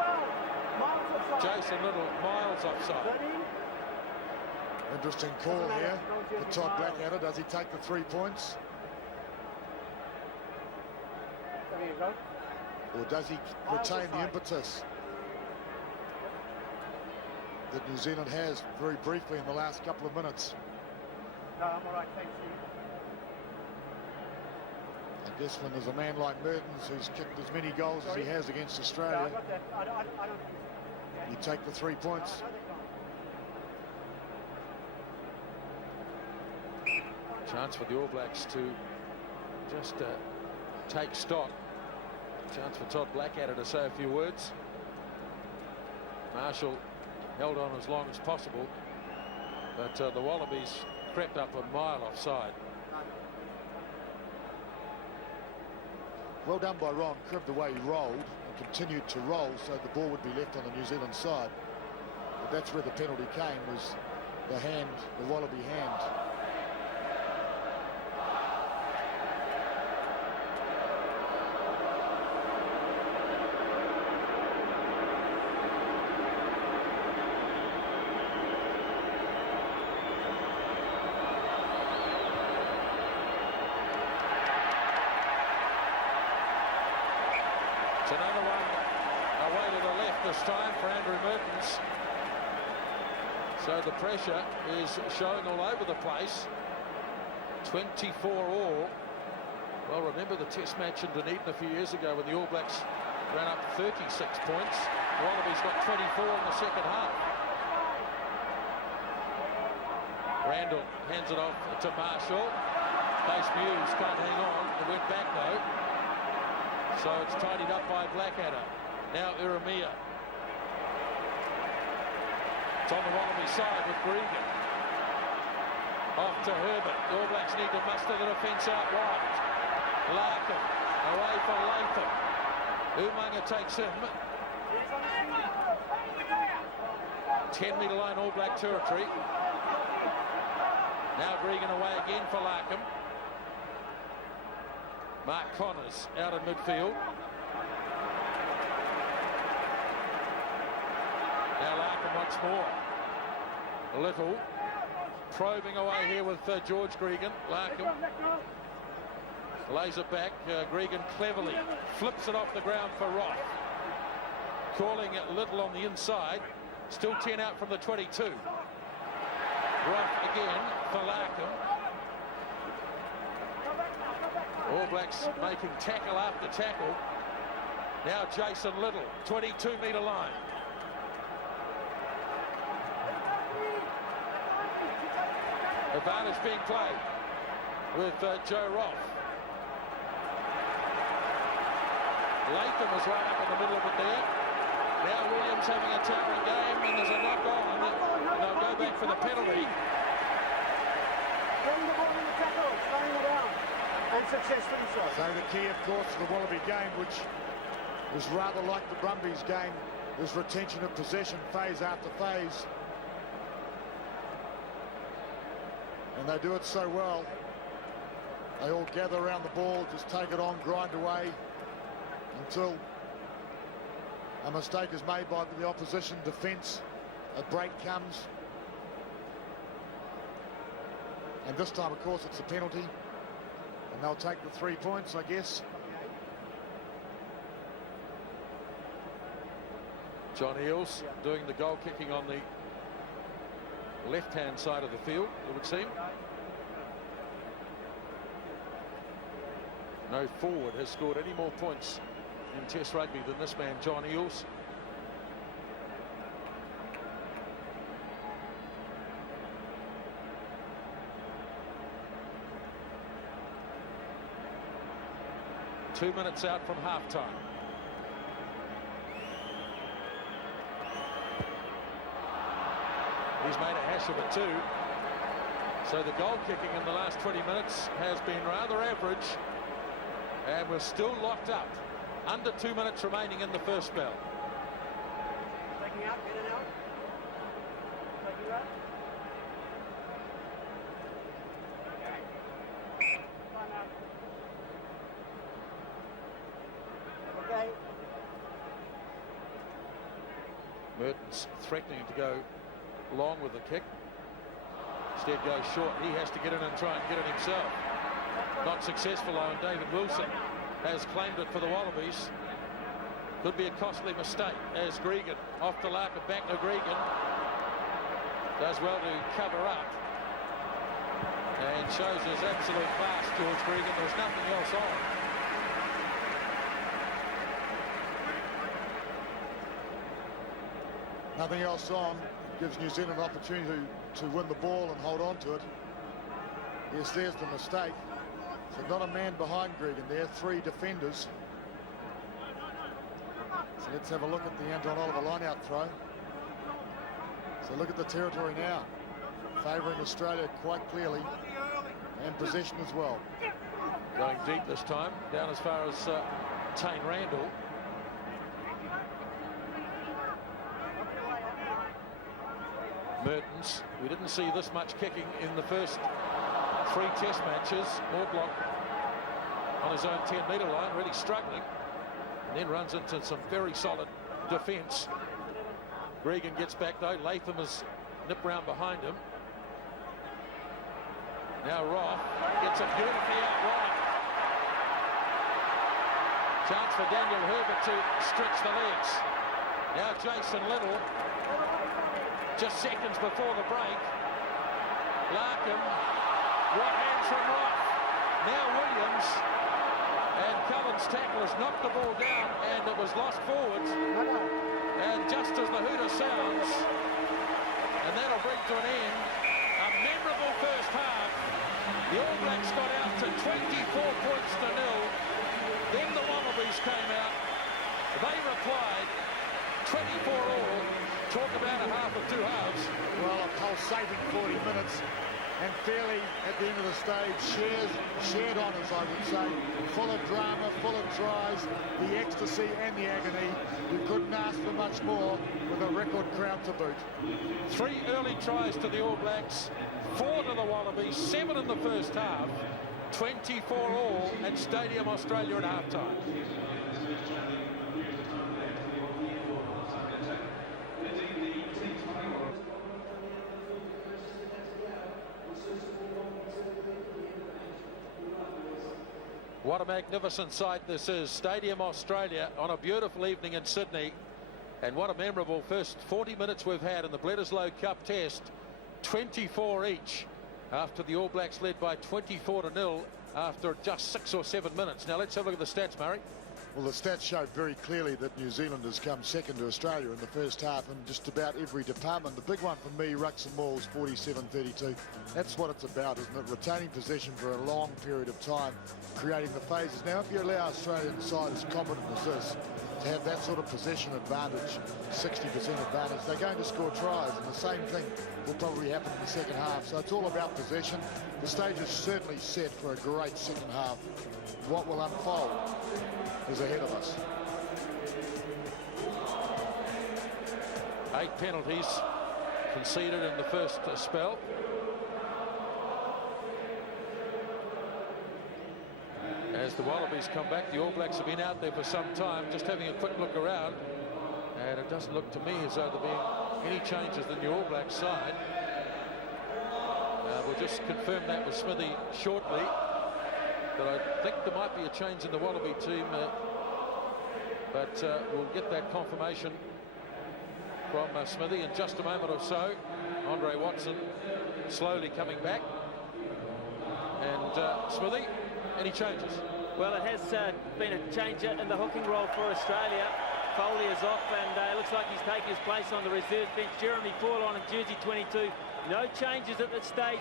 Jason Little, miles offside. Interesting call here for Todd Blackadder. Does he take the 3 points? There you go. Or does he retain the impetus that New Zealand has very briefly in the last couple of minutes? No, I'm all right, thank you. I guess when there's a man like Mertens who's kicked as many goals as he has against No, I Australia, got that. I don't think so. you take the 3 points. No, they're gone. Chance for the All Blacks to just take stock. Chance for Todd Blackadder to say a few words. Marshall held on as long as possible, but the Wallabies crept up a mile offside. Well done by Ron Cribb the way he rolled and continued to roll so the ball would be left on the New Zealand side. But that's where the penalty came, was the hand, the Wallaby hand. It's another one away to the left this time for Andrew Mertens. So the pressure is showing all over the place. 24 all. Well, remember the test match in Dunedin a few years ago when the All Blacks ran up 36 points. The Wallabies got 24 in the second half. Randall hands it off to Marshall. Base Muse can't hang on. It went back though. So it's tidied up by Blackadder. Now Urumia. It's on the Wallaby side with Gregan. Off to Herbert. The All Blacks need to muster the defence out wide. Larkin away for Latham. Umaga takes him. 10-metre line All Black territory. Now Gregan away again for Larkin. Mark Connors out of midfield. Now Larkin once more. Little probing away here with George Gregan. Larkin lays it back. Gregan cleverly flips it off the ground for Roth. Calling it Little on the inside. Still 10 out from the 22. Roth again for Larkin. All Blacks making tackle after tackle. Now Jason Little, 22-metre line. Advantage being played with Joe Roth. Latham was right up in the middle of it there. Now Williams having a towering game, and there's a knock on, and they'll go back for the penalty. Getting the ball in the tackle, slowing it down. And successfully so. So the key, of course, for the Wallaby game, which was rather like the Brumbies game, is retention of possession phase after phase. And they do it so well. They all gather around the ball, just take it on, grind away until a mistake is made by the opposition defence. A break comes. And this time, of course, it's a penalty. And they'll take the 3 points, I guess. John Eales doing the goal kicking on the left-hand side of the field, it would seem. No forward has scored any more points in Test rugby than this man, John Eales. Two minutes out from half-time. He's made a hash of it too. So the goal kicking in the last 20 minutes has been rather average. And we're still locked up. Under 2 minutes remaining in the first spell. Taking out, get it out. Taking out. Okay. Mertens threatening to go long with the kick. Instead goes short. He has to get in and try and get it himself. Not successful though, and David Wilson has claimed it for the Wallabies. Could be a costly mistake as Gregan off the Larkin, back to Gregan. Does well to cover up. And shows his absolute class, George Gregan. There was nothing else on. Nothing else on. Gives New Zealand an opportunity to win the ball and hold on to it. Yes, there's the mistake. So not a man behind Gregan there, 3 defenders. So let's have a look at the Anton Oliver line-out throw. So look at the territory now, favouring Australia quite clearly, and possession as well. Going deep this time, down as far as Tane Randall. Mertens, we didn't see this much kicking in the first 3 test matches. Mortlock on his own 10-metre line, really struggling, and then runs into some very solid defence. Gregan gets back though. Latham has nipped round behind him. Now Roth gets it beautifully out wide. Chance for Daniel Herbert to stretch the legs. Now Jason Little, just seconds before the break. Larkin, right hands from Roth. Now Williams, and Cullen's tackle has knocked the ball down, and it was lost forwards. And just as the hooter sounds, and that'll bring to an end a memorable first half. The All Blacks got out to 24 points to 0. Then the Wallabies came out. They replied 24 all. Talk about a half of 2 halves. Well, a pulsating 40 minutes, and fairly at the end of the stage shared honours, I would say. Full of drama, full of tries, the ecstasy and the agony. You couldn't ask for much more with a record crowd to boot. 3 early tries to the All Blacks, 4 to the Wallabies, 7 in the first half, 24 all at Stadium Australia at halftime. What a magnificent sight this is. Stadium Australia on a beautiful evening in Sydney. And what a memorable first 40 minutes we've had in the Bledisloe Cup Test. 24 each after the All Blacks led by 24-0 after just 6 or 7 minutes. Now let's have a look at the stats, Murray. Well, the stats show very clearly that New Zealand has come second to Australia in the first half in just about every department. The big one for me, rucks and mauls, 47-32. That's what it's about, isn't it? Retaining possession for a long period of time, creating the phases. Now, if you allow Australian side as competent as this to have that sort of possession advantage, 60% advantage, they're going to score tries, and the same thing will probably happen in the second half. So it's all about possession. The stage is certainly set for a great second half. What will unfold is ahead of us. 8 penalties conceded in the first spell. As the Wallabies come back, the All Blacks have been out there for some time, just having a quick look around, and it doesn't look to me as though there being any changes in the All Blacks side. We'll just confirm that with Smithy shortly, but I think there might be a change in the Wallaby team, but we'll get that confirmation from Smithy in just a moment or so. Andre Watson slowly coming back. And Smithy, any changes? Well, it has been a change in the hooking role for Australia. Foley is off, and it looks like he's taking his place on the reserve bench. Jeremy Paul on in jersey 22. No changes at this stage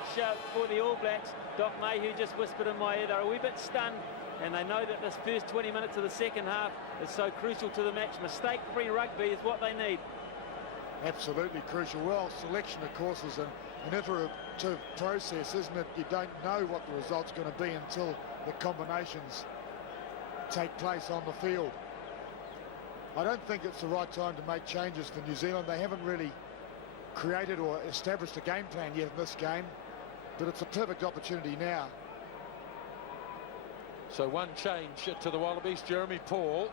for the All Blacks. Doc Mayhew just whispered in my ear they're a wee bit stunned, and they know that this first 20 minutes of the second half is so crucial to the match. Mistake-free rugby is what they need. Absolutely crucial. Well, selection, of course, is an iterative process, isn't it? You don't know what the result's going to be until the combinations take place on the field. I don't think it's the right time to make changes for New Zealand. They haven't really created or established a game plan yet in this game, but it's a perfect opportunity now. So one change to the Wallabies. Jeremy Paul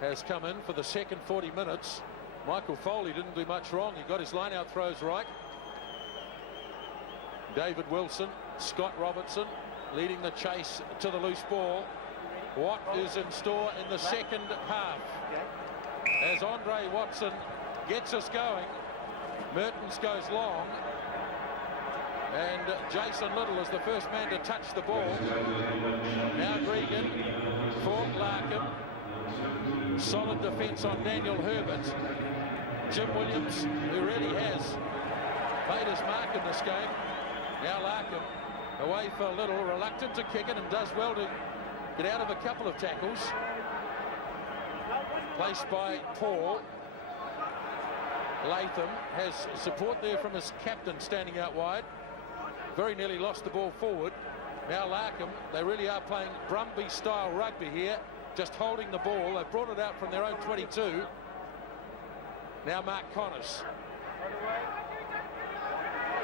has come in for the second 40 minutes. Michael Foley didn't do much wrong. He got his line-out throws right. David Wilson, Scott Robertson leading the chase to the loose ball. what is in store in the second half. As Andre Watson gets us going, Mertens goes long, and Jason Little is the first man to touch the ball. Now Gregan for Larkham. Solid defence on Daniel Herbert. Jim Williams, who really has made his mark in this game. Now Larkham away for Little, reluctant to kick it and does well to get out of a couple of tackles. Placed by Paul. Latham has support there from his captain standing out wide. Very nearly lost the ball forward. Now Larkham, they really are playing Brumby style rugby here, just holding the ball. They've brought it out from their own 22. Now Mark Connors.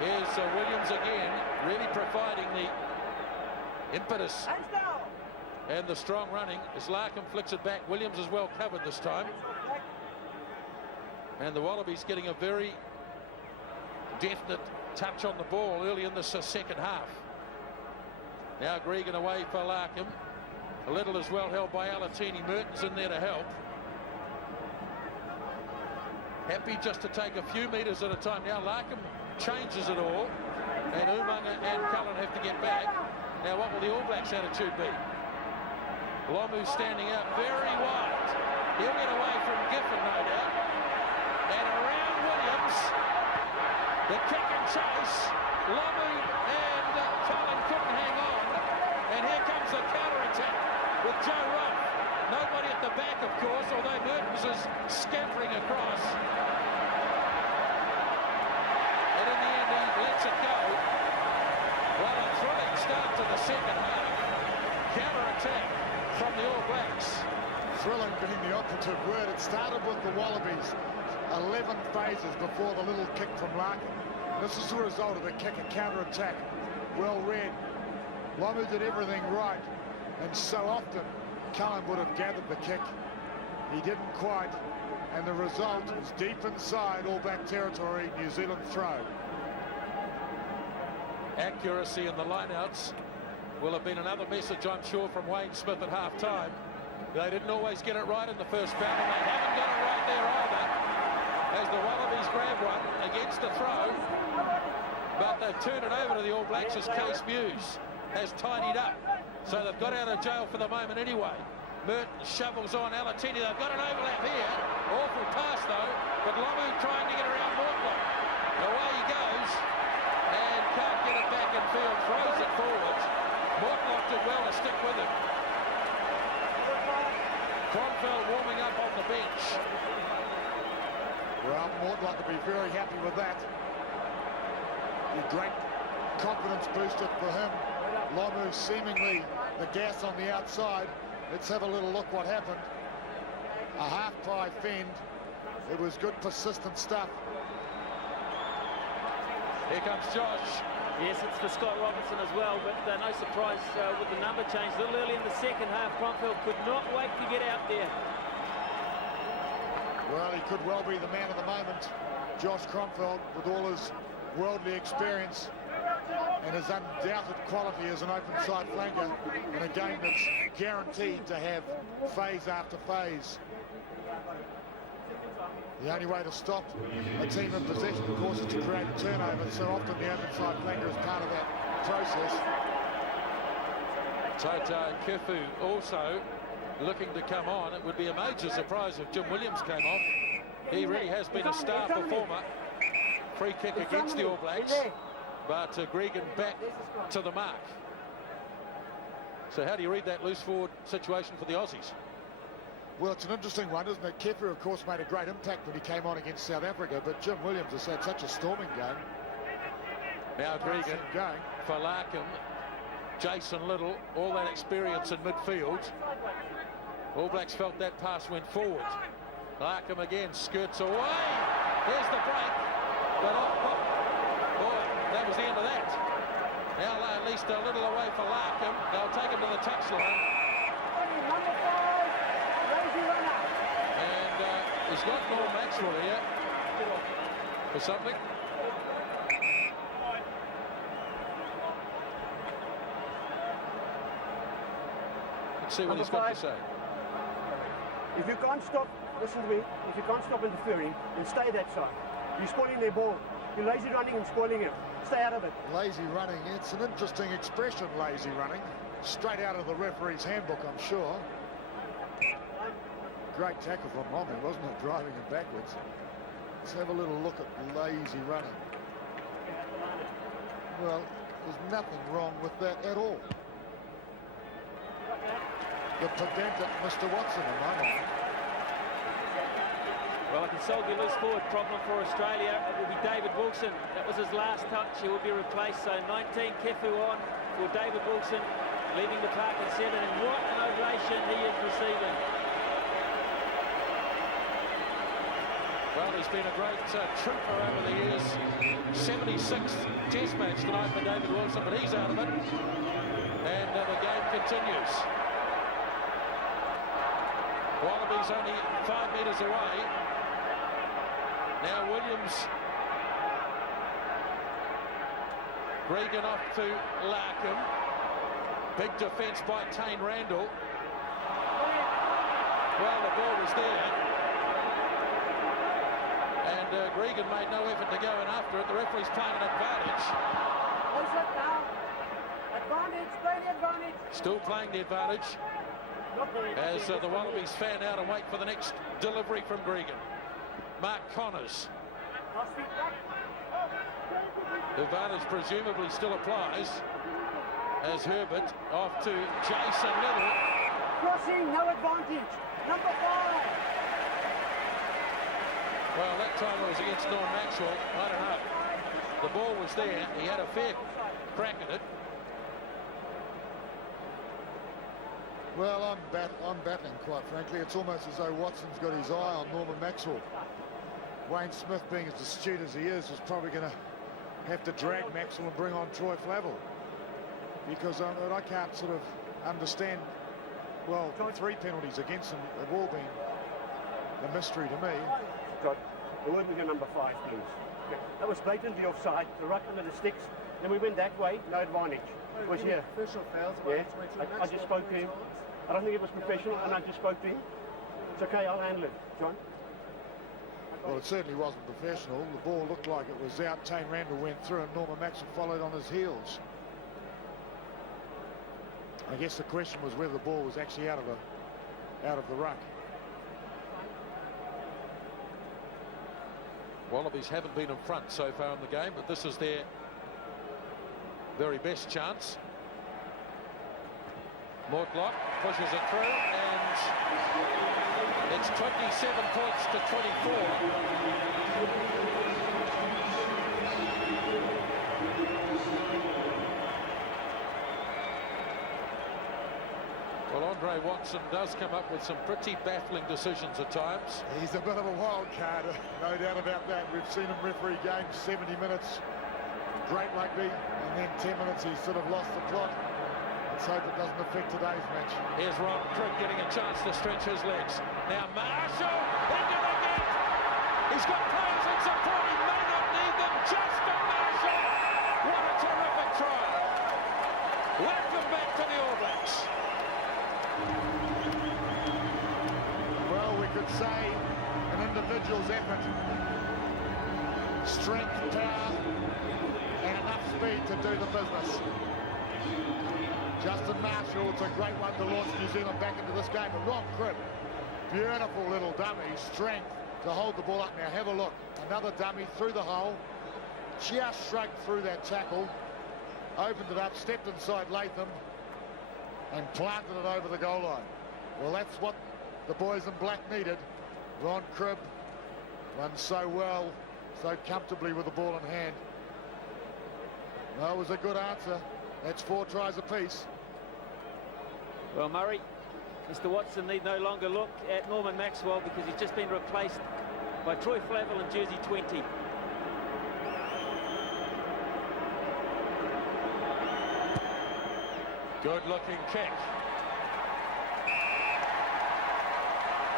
Here's Williams again, really providing the impetus and the strong running as Larkham flicks it back. Williams is well covered this time. And the Wallabies getting a very definite touch on the ball early in this second half. Now Gregan away for Larkham. A little as well held by Alatini. Mertens in there to help. Happy just to take a few metres at a time. Now Larkham changes it all. And Umaga and Cullen have to get back. Now what will the All Blacks' attitude be? Lomu standing out very wide. He'll get away from Giffen, no doubt. And around Williams. The kick and chase. Lomu and Cullen couldn't hang on. And here comes the counter-attack with Joe Roth. Nobody at the back, of course, although Mertens is scampering across. And in the end, he lets it go. Well, a thrilling start to the second half. Counter-attack from the All Blacks. Thrilling being the operative word. It started with the Wallabies. 11 phases before the little kick from Larkham. This is the result of the kick, a counter-attack. Well read. Lomu did everything right, and so often Cullen would have gathered the kick. He didn't quite, and the result is deep inside All Black territory, New Zealand throw. Accuracy in the lineouts will have been another message, I'm sure, from Wayne Smith at half-time. They didn't always get it right in the first bout, and they haven't got it right there either, as the Wallabies grab one against the throw. But they've turned it over to the All Blacks as Case Muse has tidied up. So they've got out of jail for the moment anyway. Mertens shovels on Alatini. They've got an overlap here. Awful pass though, but Lomu trying to get around Mortlock. Away he goes and can't get it back in field. Throws it forward. Mortlock did well to stick with it. Kronfeld warming up on the bench. Well, Mortlock will be very happy with that. A great confidence booster for him. Lomu seemingly the gas on the outside. Let's have a little look what happened. A half-pie fend. It was good persistent stuff. Here comes Josh. Yes, it's for Scott Robinson as well, but no surprise with the number change. A little early in the second half, Kronfeld could not wait to get out there. Well, he could well be the man of the moment. Josh Kronfeld, with all his worldly experience and his undoubted quality as an open side flanker in a game that's guaranteed to have phase after phase. The only way to stop a team in possession, of course, is to create a turnover. So often the open side flanker is part of that process. Tata Kifu also looking to come on. It would be a major surprise if Jim Williams came off. He really has been a star performer. Free kick against the All Blacks, but Gregan back to the mark. So how do you read that loose forward situation for the Aussies? Well, it's an interesting one, isn't it? Kefu, of course, made a great impact when he came on against South Africa, but Jim Williams has had such a storming game. Now Gregan going for Larkham, Jason Little, all that experience in midfield. All Blacks felt that pass went forward. Larkham again skirts away. There's the break. But boy, that was the end of that. Now at least a little away for Larkham. They'll take him to the touchline. And he's got Norm Maxwell here for something. Let's see what Number he's got to 5. say. If you can't stop, listen to me, if you can't stop interfering, then stay that side. You're spoiling their ball. You're lazy running and spoiling it. Stay out of it. Lazy running, it's an interesting expression, lazy running. Straight out of the referee's handbook, I'm sure. Great tackle from Mommy, wasn't it? Driving him backwards. Let's have a little look at lazy running. Well, there's nothing wrong with that at all. The pedantic Mr. Watson, in my mind. Well, I can solve your loose forward problem for Australia. It will be David Wilson. That was his last touch. He will be replaced. So 19 Kefu on for David Wilson, leaving the park at 7. And what an ovation he is receiving. Well, he's been a great trooper over the years. 76th Test match tonight for David Wilson, but he's out of it. And the game continues. Wallabies only 5 metres away. Now Williams. Gregan off to Larkham. Big defence by Tane Randall. Well, the ball was there. And Gregan made no effort to go in after it. The referee's playing an advantage. Advantage, play the advantage. Still playing the advantage. As the Wallabies fan out and wait for the next delivery from Gregan. Mark Connors. The advantage presumably still applies as Herbert off to Jason Little. Crossing, no advantage. Number 5. Well, that time it was against Norm Maxwell. I don't know. The ball was there. He had a fair crack at it. Well, I'm battling, quite frankly. It's almost as though Watson's got his eye on Norman Maxwell. Wayne Smith, being as astute as he is probably going to have to drag Maxwell and bring on Troy Flavel. Because I can't sort of understand, well, 3 penalties against him have all been a mystery to me. Scott, the word with your number 5, please. Okay. That was blatantly offside, the right under the sticks. Then we went that way, no advantage. It was here. Official fails. Yeah, I just spoke to him. I don't think it was professional, and I just spoke to him. It's okay, I'll handle it. John? Well, it certainly wasn't professional. The ball looked like it was out. Tane Randall went through and Norman Maxwell followed on his heels. I guess the question was whether the ball was actually out of the ruck. Wallabies haven't been in front so far in the game, but this is their very best chance. Mortlock pushes it through, and it's 27 points to 24. Well, Andre Watson does come up with some pretty baffling decisions at times. He's a bit of a wild card, no doubt about that. We've seen him referee games 70 minutes, great rugby, and then 10 minutes he's sort of lost the plot. Let's hope it doesn't affect today's match. Here's Ron Crick getting a chance to stretch his legs. Now Marshall into the net. He's got players in support. He may not need them. Just on Marshall. What a terrific try. Welcome back to the All Blacks. Well, we could say an individual's effort, strength, power, and enough speed to do the business. Justin Marshall, it's a great one to launch New Zealand back into this game. But Ron Cribb, beautiful little dummy, strength to hold the ball up. Now have a look, another dummy through the hole, just shrugged through that tackle, opened it up, stepped inside Latham, and planted it over the goal line. Well, that's what the boys in black needed. Ron Cribb runs so well, so comfortably with the ball in hand. No, it was a good answer. That's 4 tries apiece. Well, Murray, Mr. Watson need no longer look at Norman Maxwell because he's just been replaced by Troy Flavel in jersey 20. Good-looking kick.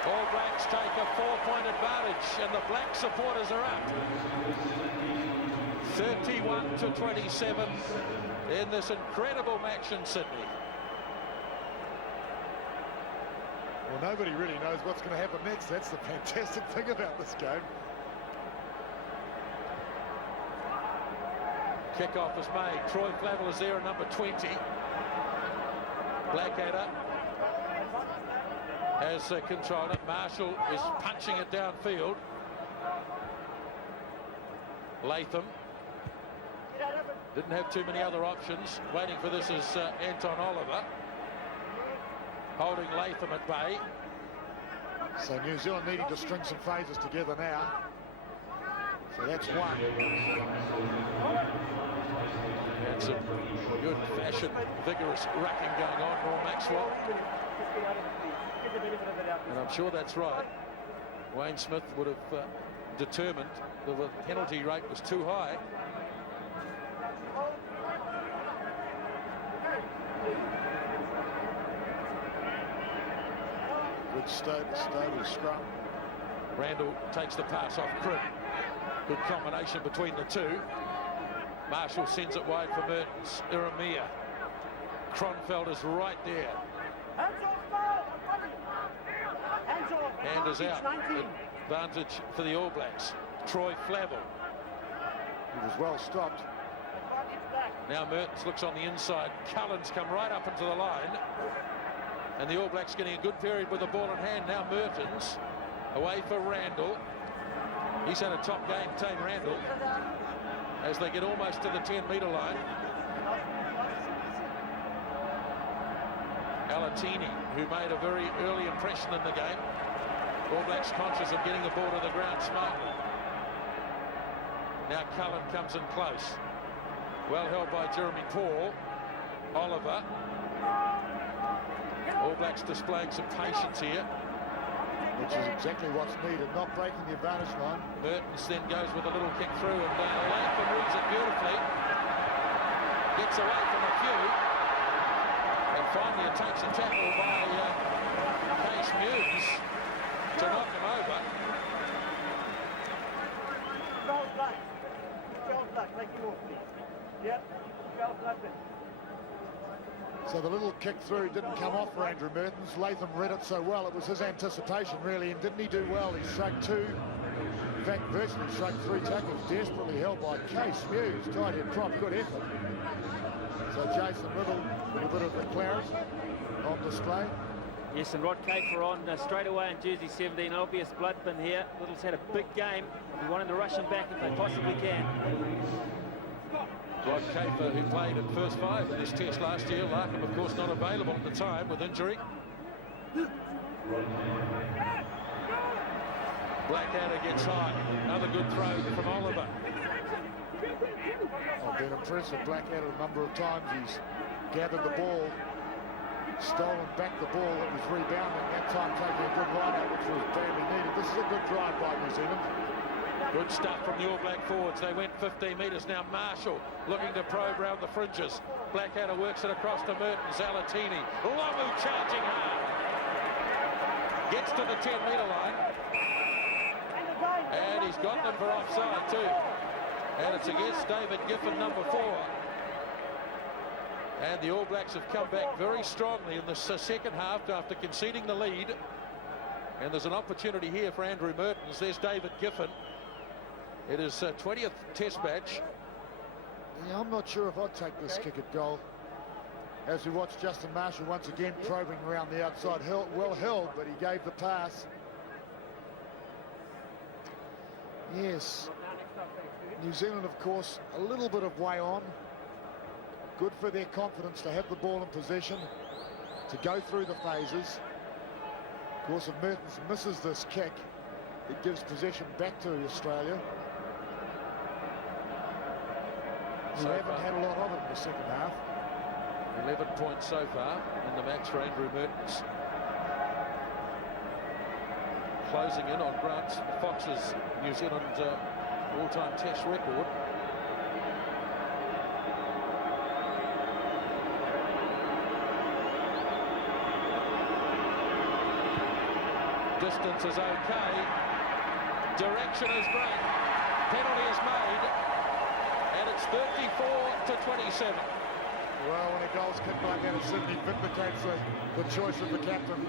All Blacks take a 4-point advantage, and the Black supporters are up. 31 to 27 in this incredible match in Sydney. Well, nobody really knows what's going to happen next. That's the fantastic thing about this game. Kickoff is made. Troy Flavel is there at number 20. Blackadder has controlled it. Marshall is punching it downfield. Latham didn't have too many other options. Waiting for this is Anton Oliver, holding Latham at bay. So New Zealand needing to string some phases together now. So that's one. And some good fashion, vigorous racking going on, Roy Maxwell. And I'm sure that's right. Wayne Smith would have determined the penalty rate was too high. Good stable scrum. Randall takes the pass off Cribb. Good combination between the two. Marshall sends it wide for Mertens. Iramia. Kronfeld is right there. Hand is out. Advantage for the All Blacks. Troy Flavel. He was well stopped. Now Mertens looks on the inside. Cullen's come right up into the line. And the All Blacks getting a good period with the ball in hand. Now Mertens away for Randall. He's had a top game, Tane Randall, as they get almost to the 10-metre line. Alatini, who made a very early impression in the game. All Blacks conscious of getting the ball to the ground smartly. Now Cullen comes in close. Well held by Jeremy Paul. Oliver. All Blacks displaying some patience here. Which is exactly what's needed, not breaking the advantage line. Mertens then goes with a little kick through, and Latham reads it beautifully. Gets away from a few. And finally it takes a tackle by Case Muse to knock him over. So the little kick through didn't come off for Andrew Mertens. Latham read it so well. It was his anticipation, really, and didn't he do well? He struck two. In fact, virtually struck three tackles, desperately held by Case Muse. Tight end prop, good effort. So Jason Little, a little bit of McLaren on display. Yes, and Rod Kafer on straight away in jersey 17. Obvious bloodpin here. Little's had a big game. We wanted to rush him back if they possibly can. Rod Kafer, who played in first five in this test last year. Larkham, of course, not available at the time with injury. Blackadder gets high. Another good throw from Oliver. I've been impressed with Blackadder a number of times. He's gathered the ball, stolen back the ball that was rebounding, that time taking a good ride out, which was badly needed. This is a good drive by New Zealand. Good stuff from the All Black forwards. They went 15 metres. Now Marshall looking to probe round the fringes. Blackadder works it across to Mertens. Alatini. Lomu charging hard. Gets to the 10-metre line. And he's got them for offside too. And it's against David Giffen, number 4. And the All Blacks have come back very strongly in the second half after conceding the lead. And there's an opportunity here for Andrew Mertens. There's David Giffen. It is 20th test match. Yeah, I'm not sure if I'd take this kick at goal. As we watch Justin Marshall once again probing around the outside. Well held, but he gave the pass. Yes. New Zealand, of course, a little bit of way on. Good for their confidence to have the ball in possession, to go through the phases. Of course, if Mertens misses this kick, it gives possession back to Australia. We haven't had a lot of it in the second half. 11 points so far in the match for Andrew Mertens. Closing in on Grant Fox's New Zealand all-time test record. Distance is okay. Direction is great. Penalty is made. And it's 34-27. Well, when a goal's kicked like that, it certainly vindicates the choice of the captain.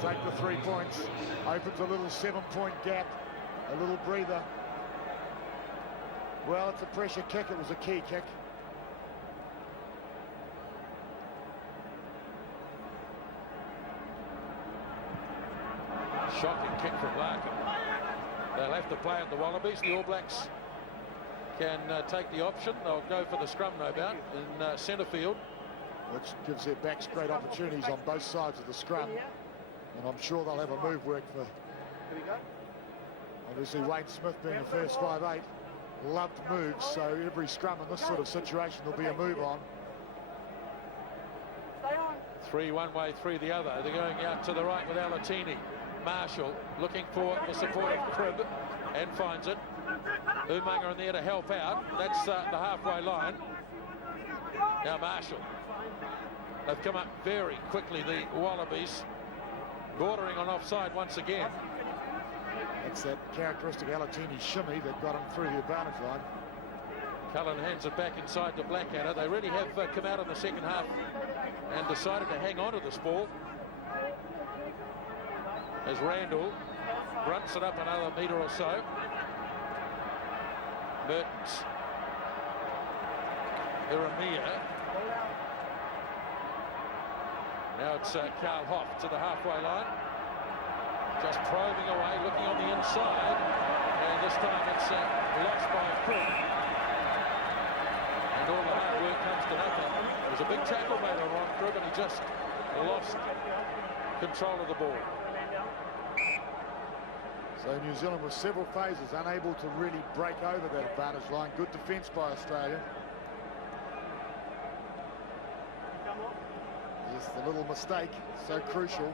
Take the 3 points. Opens a little 7-point gap. A little breather. Well, it's a pressure kick. It was a key kick. Shocking kick from Larkin. They'll have to play at the Wallabies. The All Blacks can take the option. They'll go for the scrum, no doubt, in centre field. Which gives their backs great opportunities on both sides of the scrum. And I'm sure they'll have a move work for... Obviously, Wayne Smith being the first 5'8", loved moves, so every scrum in this sort of situation there'll be a move on. 3 one way, 3 the other. They're going out to the right with Alatini. Marshall looking for the support of Cribb and finds it. Umaga in there to help out. That's the halfway line. Now Marshall. They've come up very quickly, the Wallabies, bordering on offside once again. That's that characteristic Alatini shimmy that got him through the advantage line. Cullen hands it back inside to Blackadder. They really have come out in the second half and decided to hang on to this ball. As Randall grunts it up another metre or so. Mertens. Iramia. Now it's Carl Hoff to the halfway line. Just probing away, looking on the inside. And this time it's lost by Cribb. And all the hard work comes to nothing. It was a big tackle made on Ron Cribb, and he just lost control of the ball. So New Zealand with several phases unable to really break over that advantage line. Good defence by Australia. Yes, the little mistake, so crucial.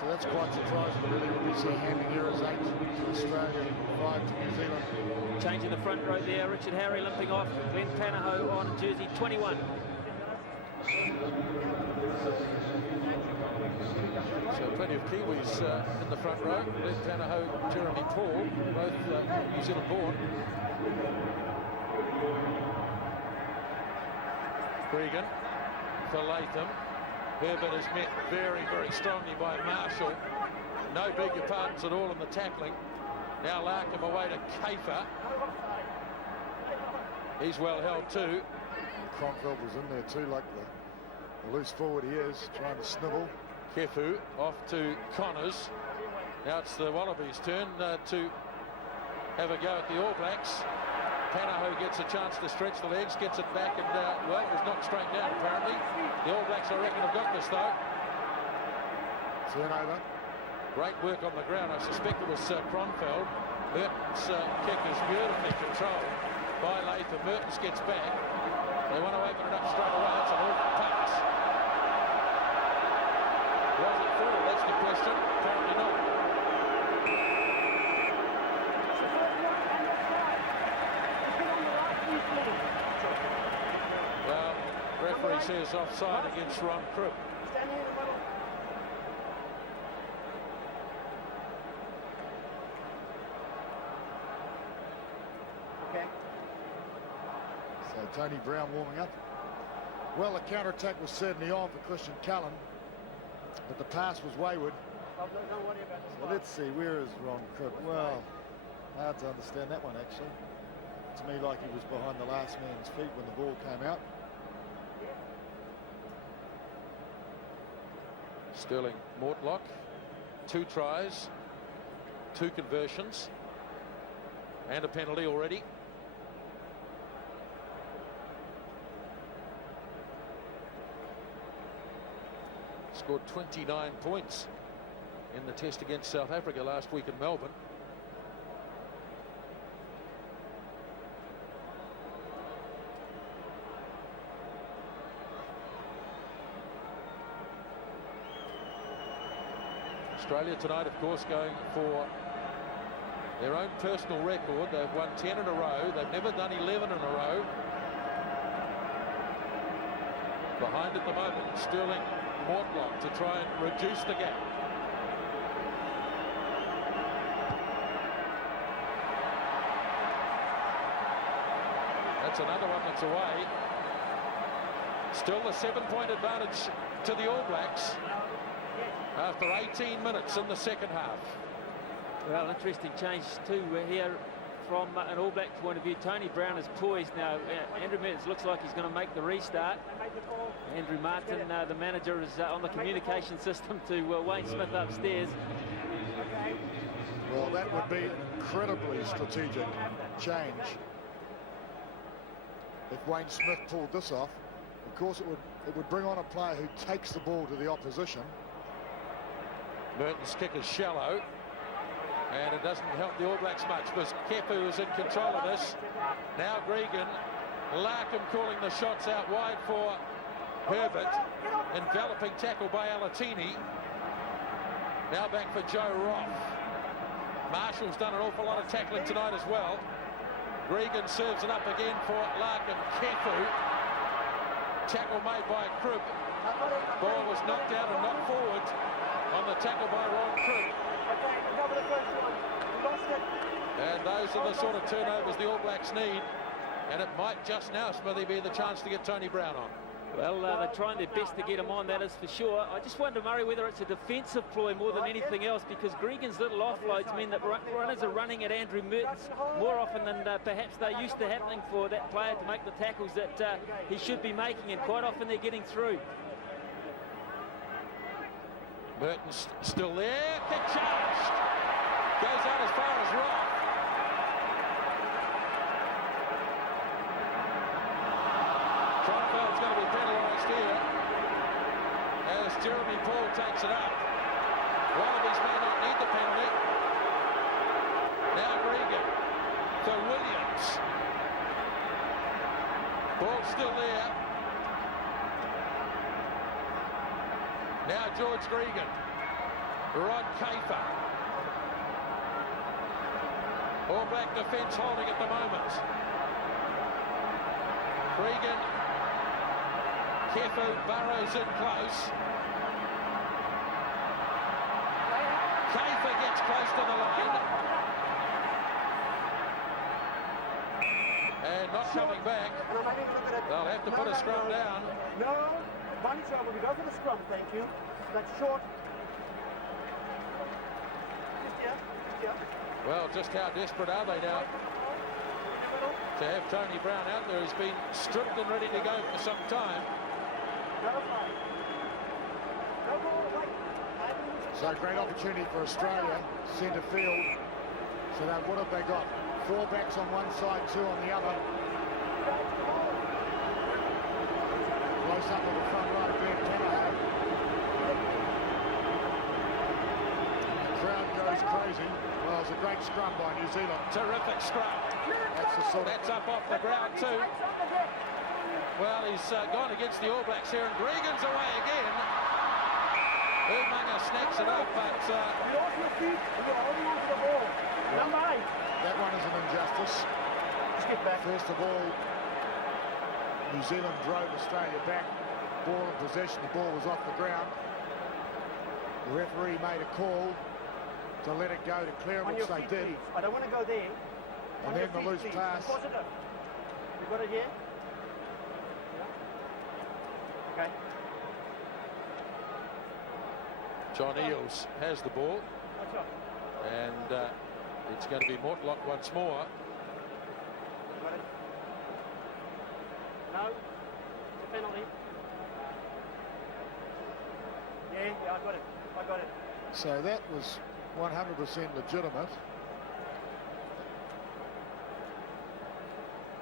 So that's quite surprising, really, when we see handling errors 8 to Australia, 5 to New Zealand. Changing the front row there, Richard Harry limping off, Glenn Panaho on jersey 21. So plenty of Kiwis in the front row. Glenn Panaho, Jeremy Paul, both New Zealand born. Cregan for Latham. Herbert is met very, very strongly by Marshall. No big pardons at all in the tackling. Now Larkham away to Kafer. He's well held too. Kronfeld was in there too, like the loose forward he is, trying to snivel. Kefu off to Connors. Now it's the Wallabies' turn to have a go at the All Blacks. Panaho gets a chance to stretch the legs, gets it back, and well, was knocked straight down apparently. The All Blacks, I reckon, have got this though. Turnover. Great work on the ground. I suspect it was Kronfeld. Mertens' kick is beautifully controlled by Latham. Mertens gets back. They want to open it up straight away. It's an awful pass. Was it full? That's the question. Apparently not. Well, referee says offside against Ron Cribb. Standing in the middle. Okay. So Tony Brown warming up. Well, the counter-attack was certainly on for Christian Cullen, but the pass was wayward. Don't worry about this. So let's see, where is Ron Cribb? Well, hard to understand that one actually. To me, like he was behind the last man's feet when the ball came out. Sterling Mortlock, 2 tries, 2 conversions, and a penalty already. Scored 29 points in the test against South Africa last week in Melbourne. Australia tonight, of course, going for their own personal record. They've won 10 in a row. They've never done 11 in a row. Behind at the moment, Sterling Mortlock to try and reduce the gap. It's another one that's away. Still a 7-point advantage to the All Blacks after 18 minutes in the second half. Well, interesting change too here from an All Black point of view. Tony Brown is poised now. Andrew Mertens looks like he's going to make the restart. Andrew Martin, the manager, is on the communication system to Wayne Smith upstairs. Well, that would be an incredibly strategic change if Wayne Smith pulled this off. Of course, it would bring on a player who takes the ball to the opposition. Mertens' kick is shallow, and it doesn't help the All Blacks much, because Kefu is in control of this. Now Gregan, Larkham calling the shots out wide for Herbert. Enveloping tackle by Alatini. Now back for Joe Roth. Marshall's done an awful lot of tackling tonight as well. Gregan serves it up again for Larkham. Kefu. Tackle made by Cribb. Ball was knocked out and knocked forward on the tackle by Ron Cribb. And those are the sort of turnovers the All Blacks need. And it might just now, Smithy, be the chance to get Tony Brown on. Well, they're trying their best to get him on, that is for sure. I just wonder, Murray, whether it's a defensive ploy more than anything else, because Gregan's little offloads mean that runners are running at Andrew Mertens more often than perhaps they're used to happening for that player to make the tackles that he should be making, and quite often they're getting through. Mertens still there, kick charged. Goes out as far as Roth. Tromfeld's going to be penalised here as Jeremy Paul takes it up. Wallabies may not need the penalty. Now Gregan for Williams. Ball still there. Now George Gregan. Rod Kafer. All Black defence holding at the moment. Gregan. Kefu burrows in close. Kafer gets close to the line. And not coming back. They'll have to put a scrum down. No, bunny trouble. We go for the scrum, thank you. That's short. Just here. Well, just how desperate are they now to have Tony Brown out there? He's been stripped and ready to go for some time. So a great opportunity for Australia, centre field. So now what have they got? 4 backs on one side, 2 on the other. Close up on the front right of Ben Tanahay. The crowd goes crazy. Well, it's a great scrum by New Zealand. Terrific scrum. That's up off the ground too. Well, he's gone against the All Blacks here, and Gregan's away again. Umaga snacks it up, but that one is an injustice. Just get back. First of all, New Zealand drove Australia back. Ball in possession, the ball was off the ground. The referee made a call to let it go, to clear it, which they did. Please. I don't want to go there. And then the loose pass. Positive. You got it here? Yeah. Okay. John Eales has the ball. Watch out. And it's going to be Mortlock once more. Got it. No. It's a penalty. Yeah, I got it. So that was 100% legitimate.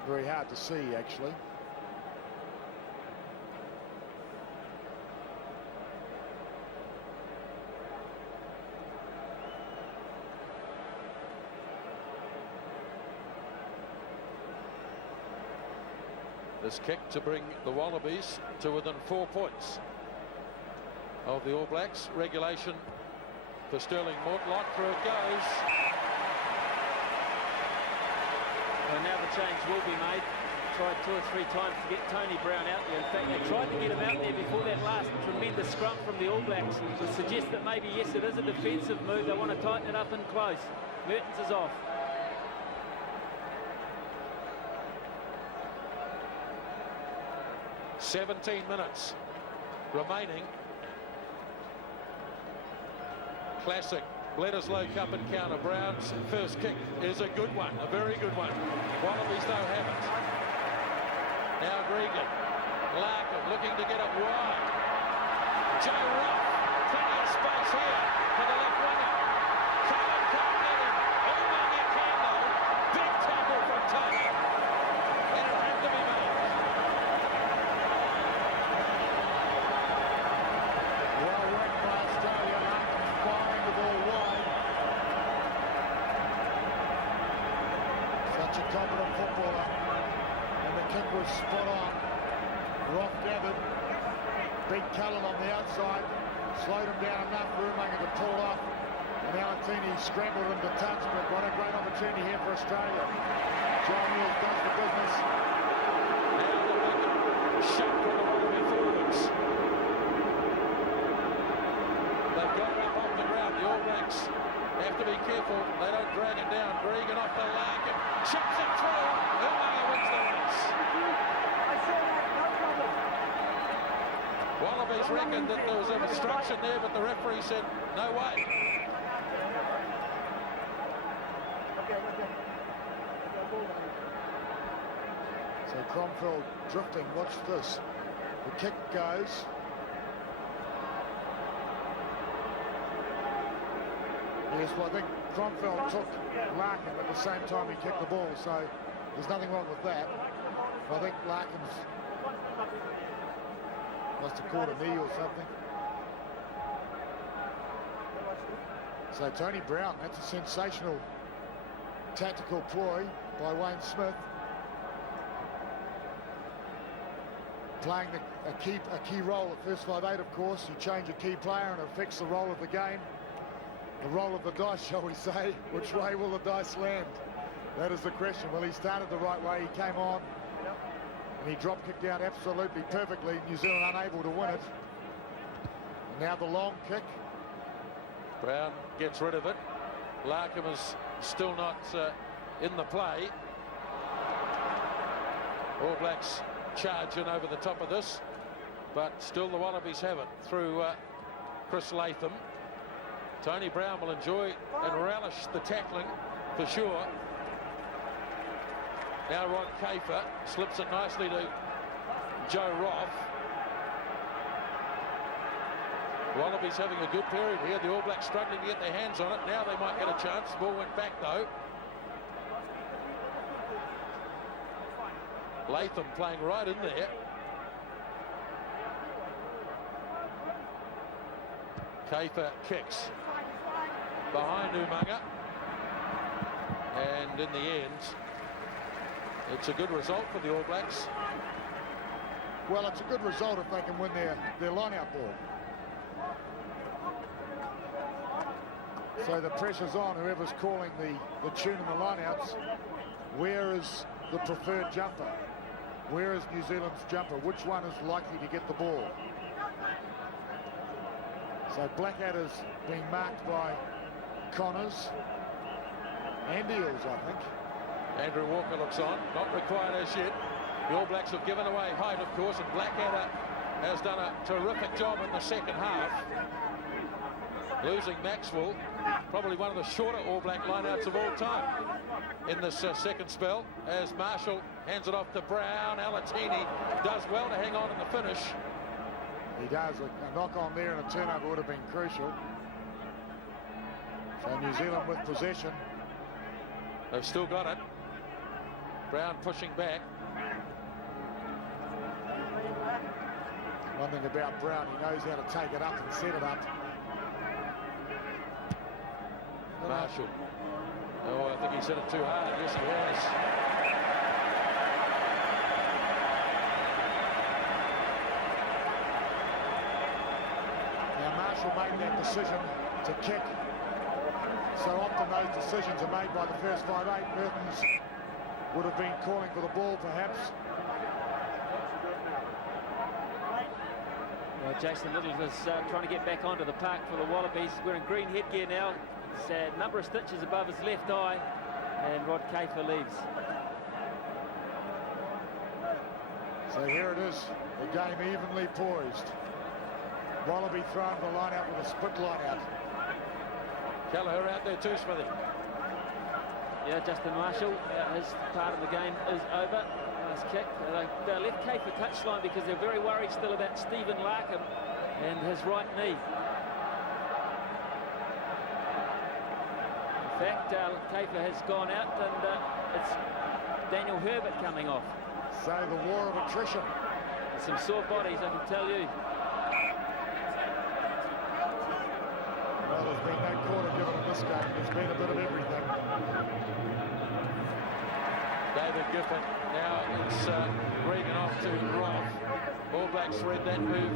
Very hard to see, actually. This kick to bring the Wallabies to within 4 points of the All Blacks. Regulation for Sterling Mortlock. Through it goes. And now the change will be made. Tried 2 or 3 times to get Tony Brown out there. In fact, they tried to get him out there before that last tremendous scrum from the All Blacks to suggest that maybe, yes, it is a defensive move. They want to tighten it up and close. Mertens is off. 17 minutes remaining. Classic Bledisloe Cup encounter. Brown's first kick is a good one, a very good one. Wallabies though have it. Now Gregan, Larkin looking to get it wide. Joe Rock, plenty of space here for the left winger. Cohen can't get him. Umaga can though. Big tackle from Tony. And it had to be made. Well worked by Australia. Larkin firing the ball wide. Such a competent footballer. And the kick was spot on. Rock gathered. Big Cullen on the outside. Slowed him down enough for Umaga to pull it off. And Alatini scrambled him to touch, but what a great opportunity here for Australia. John Mills does the business. Now the big shot from the Wallaby forwards. They've got it up off the ground. The All Blacks have to be careful. They don't drag it down. Gregan off the Larkin. Chips it through. Umaga wins the race. Wallabies reckoned that there was an obstruction there, but the referee said, no way. So Cromfeld drifting. Watch this. The kick goes. Yes, well, I think Cromfeld took Larkin at the same time he kicked the ball, so there's nothing wrong with that. I think Larkin's must have caught a knee or something. So Tony Brown, that's a sensational tactical ploy by Wayne Smith. Playing a key role at first 5-8, of course. You change a key player and it affects the role of the game. The roll of the dice, shall we say. Which way will the dice land? That is the question. Well, he started the right way. He came on. And he drop kicked out absolutely perfectly. New Zealand unable to win it. And now the long kick. Brown gets rid of it. Larkin is still not in the play. All Blacks charging over the top of this, but still the Wallabies have it through Chris Latham. Tony Brown will enjoy and relish the tackling for sure. Now Rod Kafer slips it nicely to Joe Roth. Wallabies having a good period here. The All Blacks struggling to get their hands on it. Now they might get a chance. The ball went back though. Latham playing right in there. Kafer kicks behind Umaga. And in the end, it's a good result for the All Blacks. Well, it's a good result if they can win their line-out ball. So the pressure's on whoever's calling the tune in the line-outs. Where is the preferred jumper? Where is New Zealand's jumper? Which one is likely to get the ball? So Blackadder's being marked by Connors and Eels, I think. Andrew Walker looks on, not required as yet. The All Blacks have given away height, of course, and Blackadder has done a terrific job in the second half. Losing Maxwell, probably one of the shorter All Black lineouts of all time in this second spell, as Marshall hands it off to Brown. Alatini does well to hang on in the finish. He does. A knock on there and a turnover would have been crucial. So New Zealand with possession. They've still got it. Brown pushing back. One thing about Brown, he knows how to take it up and set it up. Marshall. Oh, I think he's hit it too hard. Yes, he has. Now Marshall made that decision to kick. So often those decisions are made by the first 5-8. Mertens would have been calling for the ball, perhaps. Well, Jason Little is trying to get back onto the park for the Wallabies. We're in green headgear now. It's a number of stitches above his left eye, and Rod Kafer leaves. So here it is, the game evenly poised. Wallaby throwing the line out with a split line out. Kelleher out there too, Smithy. Yeah, Justin Marshall, his part of the game is over. Nice kick. They left Cape for touchline because they're very worried still about Stephen Larkham and his right knee. In fact, Caper has gone out and it's Daniel Herbert coming off. So the war of attrition. Some sore bodies, I can tell you. Well, there's been no quarter given in this game. There's been a bit of everything. David Giffen. Now it's Regan off to Roth. All Blacks read that move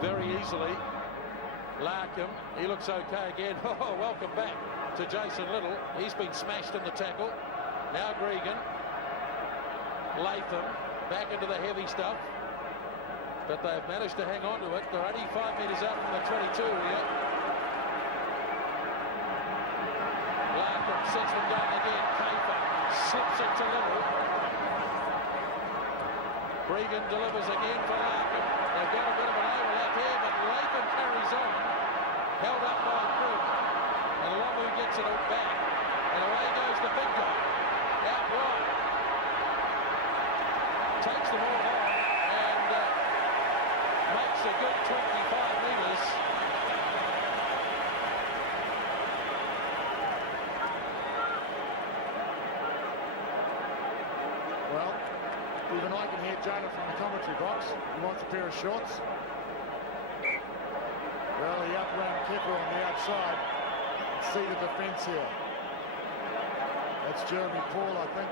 very easily. Larkham, he looks okay again. Oh, welcome back to Jason Little. He's been smashed in the tackle. Now Gregan. Latham back into the heavy stuff. But they've managed to hang on to it. They're only 5 metres out from the 22 here. Larkham sets them down again. Caper slips it to Little. Gregan delivers again for Larkham. They've got a bit of an overlap here, but Latham carries on. Held up by Cribb. And Lomu gets it back. And away goes the big guy. Out wide. Takes them all on and makes a good 25 metres. Well, even I can hear Jonah from the commentary box. He wants a pair of shorts. Well, he outran Kepper on the outside. See the defence here. That's Jeremy Paul, I think.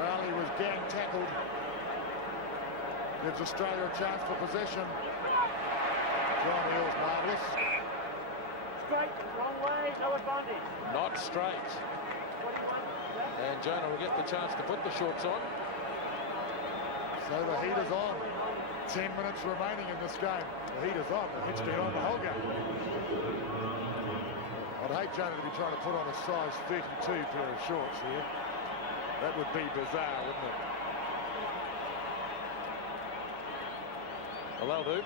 Well, he was gang tackled. Gives Australia a chance for possession. John Earls marvellous. Straight, wrong way, no advantage. Not straight. 21. And Jonah will get the chance to put the shorts on. So the heat is on. 10 minutes remaining in this game. The heat is on. The heat's been on the whole game. I'd hate Jonah to be trying to put on a size 32 pair of shorts here. That would be bizarre, wouldn't it? Well, they'll do.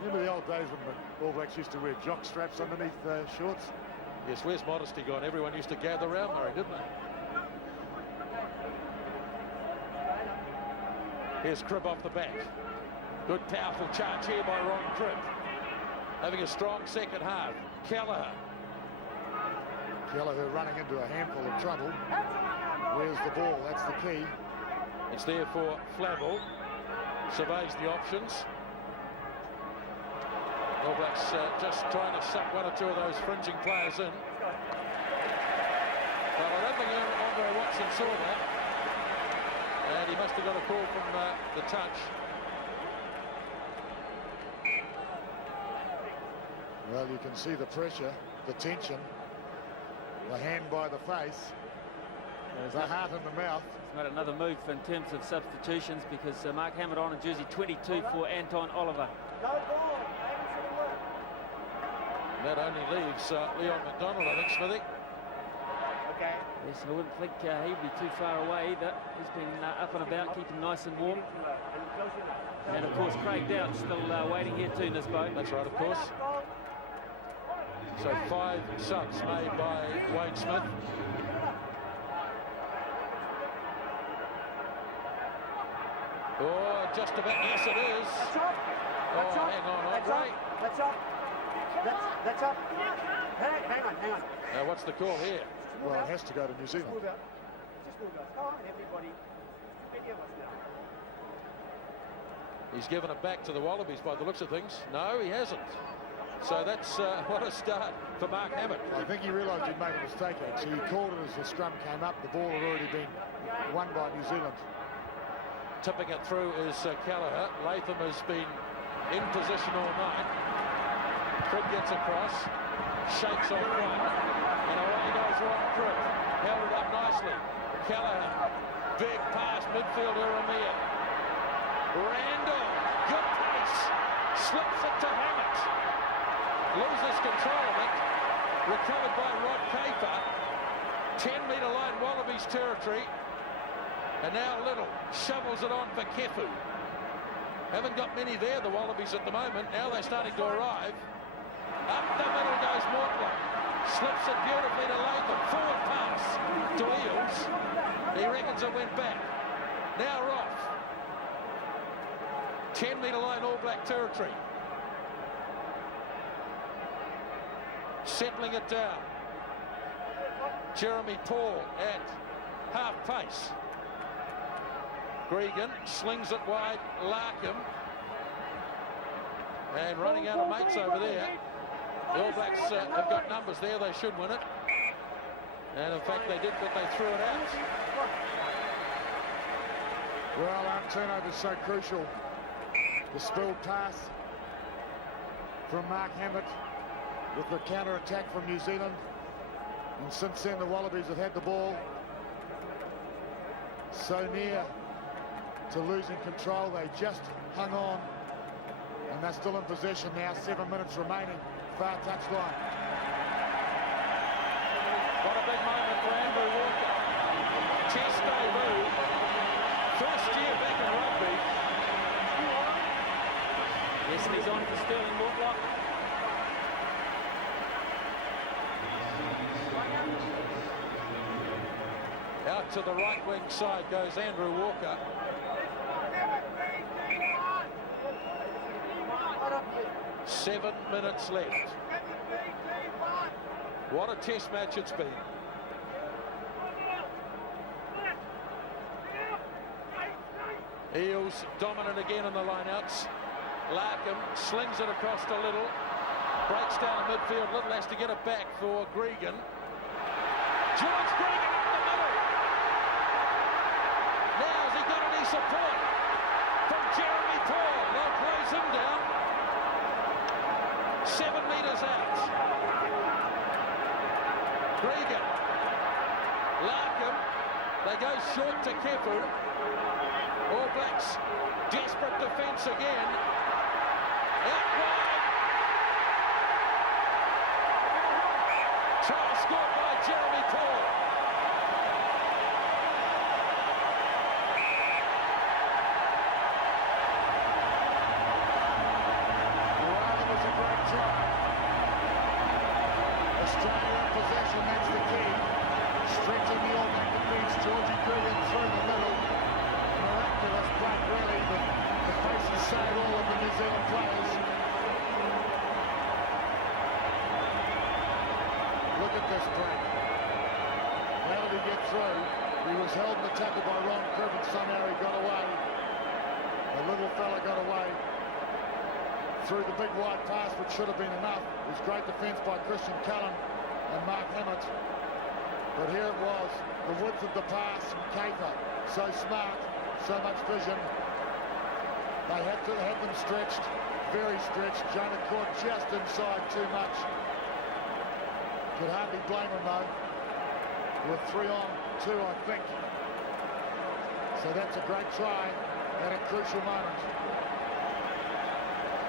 Remember the old days when the All Blacks used to wear jock straps underneath shorts? Yes, where's modesty gone? Everyone used to gather around Murray, didn't they? Here's Cribb off the back. Good powerful charge here by Ron Cribb. Having a strong second half. Kelleher. Kelleher running into a handful of trouble. Where's the ball? That's the key. It's there for Flavel. Surveys the options. All Blacks just trying to suck one or two of those fringing players in. Well, I don't think Andre Watson saw that. And he must have got a call from the touch. Well, you can see the pressure, the tension, the hand by the face, the heart in the mouth. It's made another move in terms of substitutions because Mark Hammett on in jersey 22 for Anton Oliver. No ball, I haven't seen it work. And that only leaves Leon McDonald, I think, Smithy. Okay. Yes, I wouldn't think he'd be too far away either. He's been up and about, keeping nice and warm. And of course, Craig Dowd still waiting here too, Nisbo. That's right, of course. So 5 subs made by Wayne Smith. Oh, just about, yes it is. That's up. That's Oh, up. hang on, That's Andre. up. That's up. That's up. Hang on. What's the call here? Well, it has to go to New Zealand. Move out. Just move out. Come on, everybody. Many of us now. He's given it back to the Wallabies by the looks of things. No, he hasn't. So that's what a start for Mark Hammett. I think he realised he'd made a mistake, actually. He called it as the scrum came up. The ball had already been won by New Zealand. Tipping it through is Kelleher. Latham has been in position all night. Cribb gets across, shakes on one, and away goes Ron Cribb. Held it up nicely. Kelleher, big pass, midfielder Amir. Randall, good pace, slips it to Hammett. Loses control of it. Recovered by Rod Caper. 10-metre line Wallabies territory. And now Little shovels it on for Kefu. Haven't got many there, the Wallabies, at the moment. Now they're starting to arrive. Up the middle goes Mortlock. Slips it beautifully to Latham. Forward pass to Eels. He reckons it went back. Now Roth. 10-metre line All Black territory. Settling it down. Jeremy Paul at half pace. Gregan slings it wide. Larkham. And running out of mates over there. The All Blacks have got numbers there. They should win it. And in fact they did, but they threw it out. Well, our turnover is so crucial. The spilled pass from Mark Hammett with the counter-attack from New Zealand. And since then the Wallabies have had the ball so near to losing control. They just hung on. And they're still in possession now, 7 minutes remaining. Far touchline. What a big moment for Andrew Walker. Test debut. First year back in rugby. Yes, and he's on for Sterling Mortlock. Out to the right wing side goes Andrew Walker. Seven minutes left. What a test match it's been. Eels dominant again in the lineouts. Larkham slings it across to Little. Breaks down the midfield. Little has to get it back for Gregan. George Gregan up the middle. Now has he got any support from Jeremy Paul? They'll close him down. 7 metres out. Gregan. Larkham. They go short to Kefu. All Blacks desperate defence again. Out wide. Try scored by Jeremy Paul. Well, it was a great try. Australia in possession, that's the key. Stretching the All Black defence. Georgie Gregan through the middle. Miraculous play, really, but the faces saved all of the New Zealand players. Look at this break. How did he get through? He was held in the tackle by Ron Cribb and somehow he got away. The little fella got away. Through the big wide pass, which should have been enough. It was great defence by Christian Cullen and Mark Hammett. But here it was, the width of the pass from Caper. So smart, so much vision. They had to have them stretched, very stretched. Jonah caught just inside too much. Could hardly blame him though. With 3 on 2, I think. So that's a great try at a crucial moment.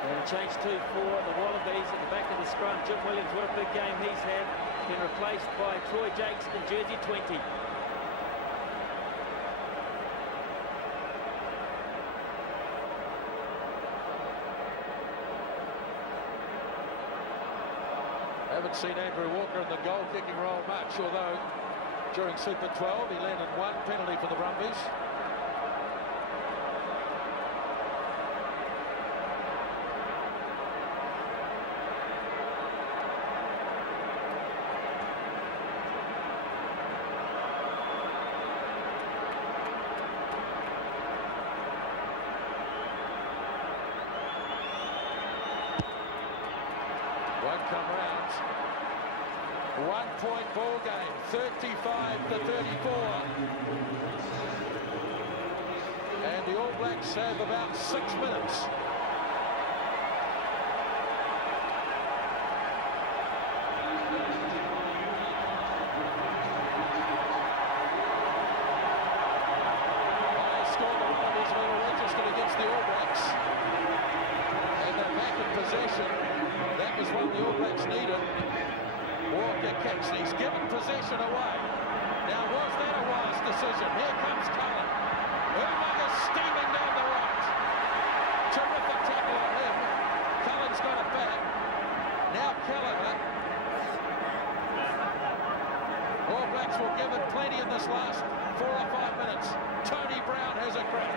And a change 2 for the Wallabies at the back of the scrum. Jim Williams, what a big game he's had. Been replaced by Troy Jakes in jersey 20. Haven't seen Andrew Walker in the goal-kicking role much, although during Super 12 he landed 1 penalty for the Brumbies. Won't come round. 1-point ball game, 35-34. And the All Blacks have about 6 minutes. High score the Wallabies will registered against the All Blacks. And they're back in possession. That was what the All Blacks needed. Walker kicks. He's given possession away. Now, was that a wise decision? Here comes Cullen. Umaga steaming down the right. Terrific tackle on him. Cullen's got it back. Now Kelleher. All Blacks will give it plenty in this last 4 or 5 minutes. Tony Brown has a crack.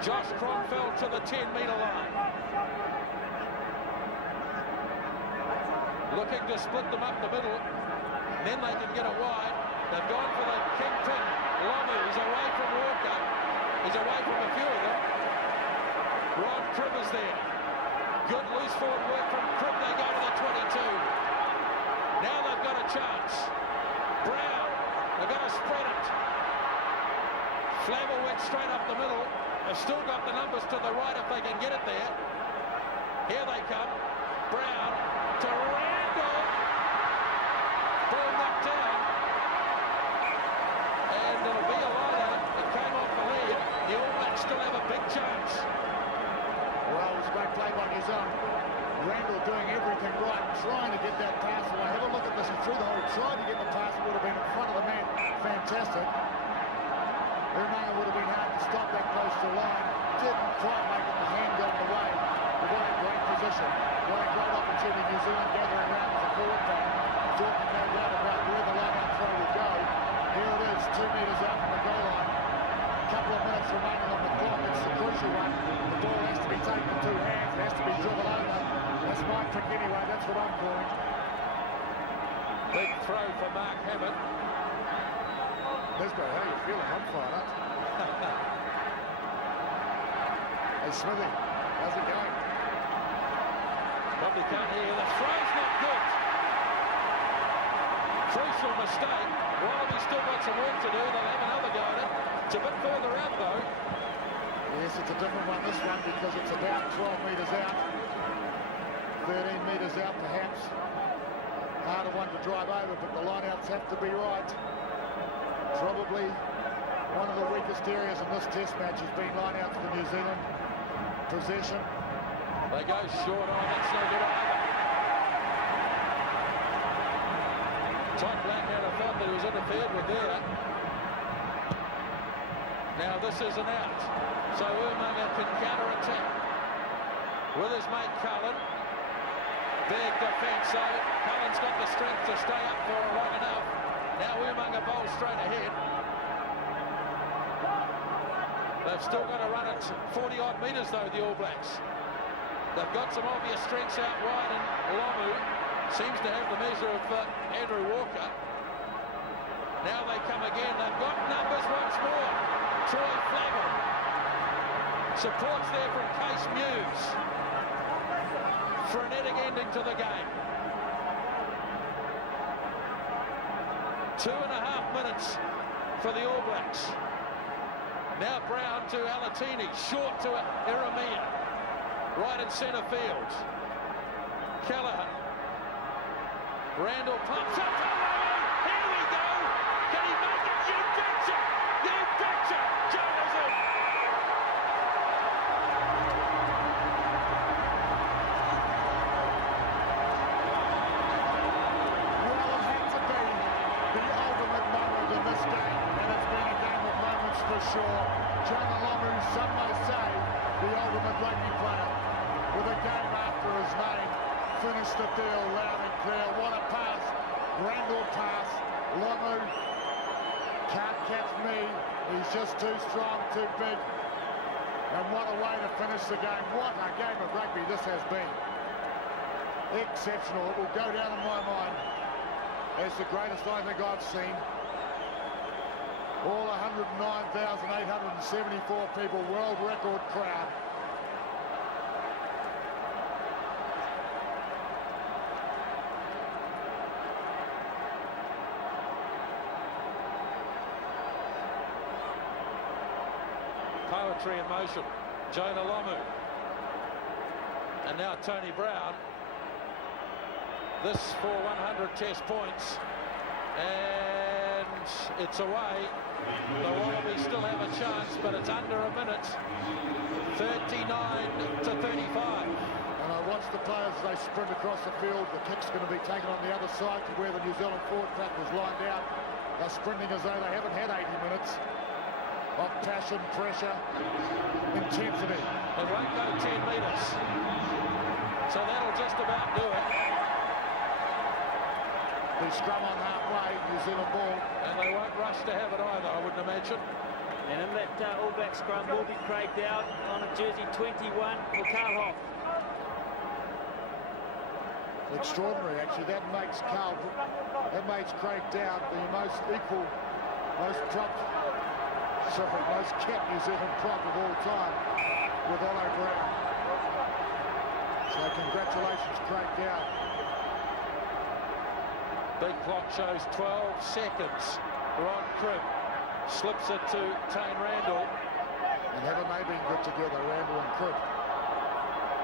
Josh Kronfeld to the 10-metre line. Looking to split them up the middle. Then they can get it wide. They've gone for the kingpin. Lomu, he's away from Walker. He's away from a few of them. Ron Cribb is there. Good loose forward work from Cribb. They go to the 22. Now they've got a chance. Brown, they've got to spread it. Flamel went straight up the middle. They've still got the numbers to the right if they can get it there. Here they come. Brown to Randall. Ball knocked down. And it'll be a line-out. It came off the lead. The All Blacks still have a big chance. Well, it was a great play by his own. Randall doing everything right, trying to get that pass away. Have a look at this. He threw the hole, tried to get the pass. It would have been in front of the man. Fantastic. Umaga would have been hard to stop that close to the line. Didn't quite make it. The hand got in the way. They got in great position. Got a great opportunity. New Zealand gathering around as a forward pack. Talking no doubt about where the line-out throw would go. Here it is, 2 metres out from the goal line. A couple of minutes remaining on the clock. It's the crucial one. The ball has to be taken in 2 hands. It has to be dribbled over. That's my pick anyway. That's what I'm calling. Big throw for Mark Hammond. Lisbo, how you feeling? I'm fired up. Hey, Smithy, how's it going? Probably can't hear you. The throw's not good. Crucial mistake. Wallaby still got some work to do. They'll have another go at it. It's a bit further out, though. Yes, it's a different one, this one, because it's about 12 metres out. 13 metres out, perhaps. Harder one to drive over, but the lineouts have to be right. Probably one of the weakest areas in this test match has been lineouts for New Zealand. Possession. They go short on. That's no good either. Todd Blackadder felt that he was interfered with there. Now this is an out. So Umaga can counter-attack with his mate Cullen. Big defence, so Cullen's got the strength to stay up for long enough. Now Umaga bowls straight ahead. They've still got to run it 40-odd metres, though, the All Blacks. They've got some obvious strengths out wide, and Lomu seems to have the measure of Andrew Walker. Now they come again. They've got numbers once more. Troy Flavel. Supports there from Case Muse. Frenetic ending to the game. 2.5 minutes for the All Blacks. Now Brown to Alatini, short to Iramia. Right in centre field. Kelleher. Randall pumps up. Here we go. Can he make it? You betcha! You betcha! Jonas in. Well, it had to be the ultimate moment in this game, and it's been a game of moments for sure. Jonah Lomu, some may say, the ultimate rugby player, with a game after his name, finished the deal loud and clear. What a pass. Randall pass. Lomu can't catch me. He's just too strong, too big. And what a way to finish the game. What a game of rugby this has been. Exceptional. It will go down in my mind as the greatest I think I've seen. All 109,874 people, world record crowd. Poetry in motion. Jonah Lomu. And now Tony Brown. This for 100 test points. And it's away. The Wallabies still have a chance, but it's under a minute. 39 to 35. And And I watched the players as they sprint across the field. The kick's going to be taken on the other side to where the New Zealand forward pack was lined out. They're sprinting as though they haven't had 80 minutes of passion, pressure, intensity. It won't go 10 metres. So that'll just about do it. The scrum on halfway, New Zealand ball. And they won't rush to have it either, I wouldn't imagine. And in that All Black scrum will be Craig Dowd on a jersey 21 for Carl Hoff. Extraordinary, actually. That makes Craig Dowd the most equal, most prop, most kept New Zealand prop of all time with Ollie Brown. So congratulations, Craig Dowd. Big clock shows 12 seconds. Ron Cribb slips it to Tane Randall. And haven't they been good together, Randall and Cribb?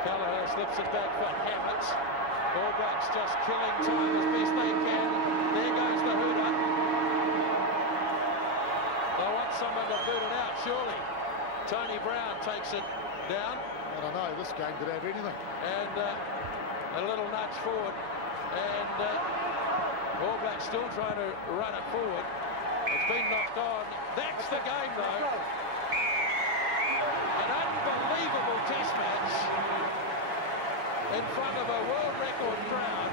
Callagher slips it back for Hammett. All Blacks just killing time as best they can. There goes the hooter. They want someone to boot it out, surely. Tony Brown takes it down. I don't know, this game could have anything. And a little nudge forward. And All Blacks still trying to run it forward. It's been knocked on. That's the game, though. An unbelievable test match in front of a world record crowd.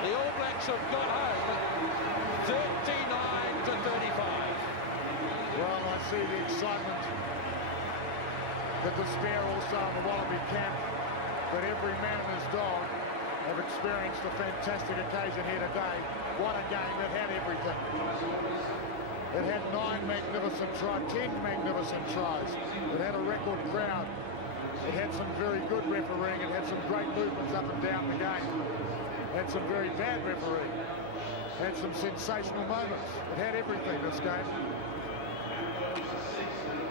The All Blacks have got home 39-35. Well, I see the excitement, the despair also in the Wallaby camp, but every man and his dog have experienced a fantastic occasion here today. What a game. It had everything. It had 9 magnificent tries, 10 magnificent tries. It had a record crowd. It had some very good refereeing. It had some great movements up and down the game. It had some very bad refereeing. It had some sensational moments. It had everything, this game.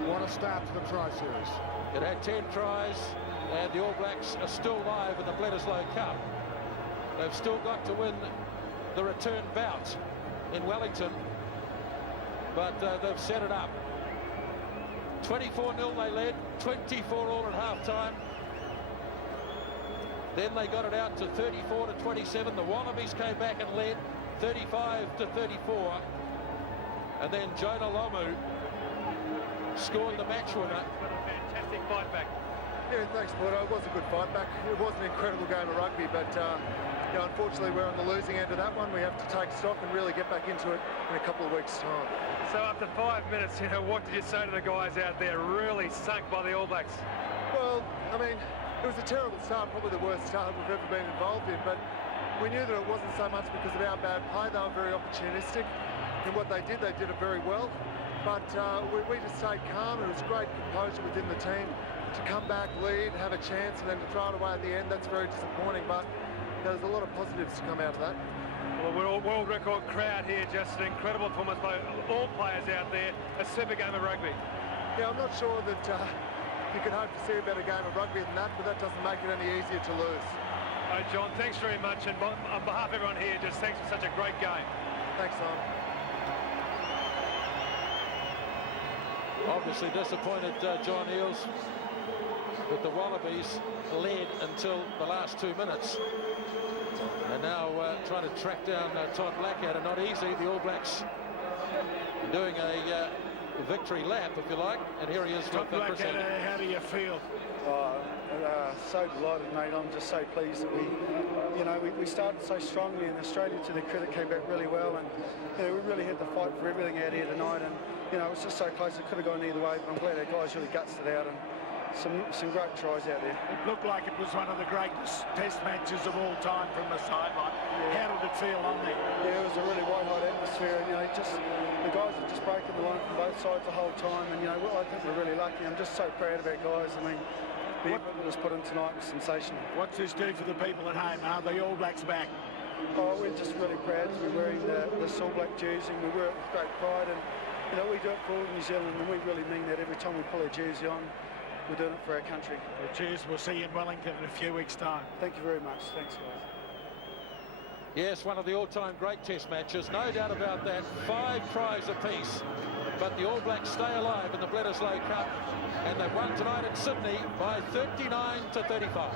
What a start to the try series. It had 10 tries, and the All Blacks are still live in the Bledisloe Cup. They've still got to win the return bout in Wellington, but they've set it up. 24-0 they led, 24 all at half-time. Then they got it out to 34-27. The Wallabies came back and led 35-34. And then Jonah Lomu scored the match winner. Fantastic fight back. Yeah, thanks, Porto. It was a good fight back. It was an incredible game of rugby, but you know, unfortunately we're on the losing end of that one. We have to take stock and really get back into it in a couple of weeks' time. So after 5 minutes, you know, what did you say to the guys out there really sunk by the All Blacks? Well, I mean, it was a terrible start, probably the worst start we've ever been involved in, but we knew that it wasn't so much because of our bad play. They were very opportunistic, and what they did it very well. But we just stayed calm, and it was great composure within the team to come back, lead, have a chance, and then to throw it away at the end. That's very disappointing, but there's a lot of positives to come out of that. Well, we're a world record crowd here, just an incredible performance by all players out there. A super game of rugby. Yeah, I'm not sure that you could hope to see a better game of rugby than that, but that doesn't make it any easier to lose. Hey, John, thanks very much, and on behalf of everyone here, just thanks for such a great game. Thanks, Simon. Obviously disappointed John Eales, but the Wallabies led until the last 2 minutes. And now trying to track down Todd Blackadder, not easy. The All Blacks doing a victory lap, if you like. And here he is with Blackadder, how do you feel? So delighted, mate. I'm just so pleased that we started so strongly, and Australia, to their credit, came back really well, and we really had to fight for everything out here tonight, and it was just so close. It could have gone either way, but I'm glad our guys really gutsed it out, and some great tries out there. It looked like it was one of the greatest test matches of all time from the sideline. Yeah. How did it feel on there? Yeah, it was a really white-hot atmosphere, and the guys are just breaking the line from both sides the whole time, and I think we're really lucky. I'm just so proud of our guys. I mean, the effort that was put in tonight was sensational. What's this do for the people at home? Are the All Blacks back? Oh, we're just really proud to be wearing this All Black jersey. We wear it with great pride, and we do it for all New Zealand, and we really mean that every time we pull our jersey on. We're doing it for our country. Well, cheers. We'll see you in Wellington in a few weeks' time. Thank you very much. Thanks, guys. Yes, one of the all-time great test matches, no doubt about that. 5 tries apiece, but the All Blacks stay alive in the Bledisloe Cup, and they've won tonight in Sydney by 39 to 35.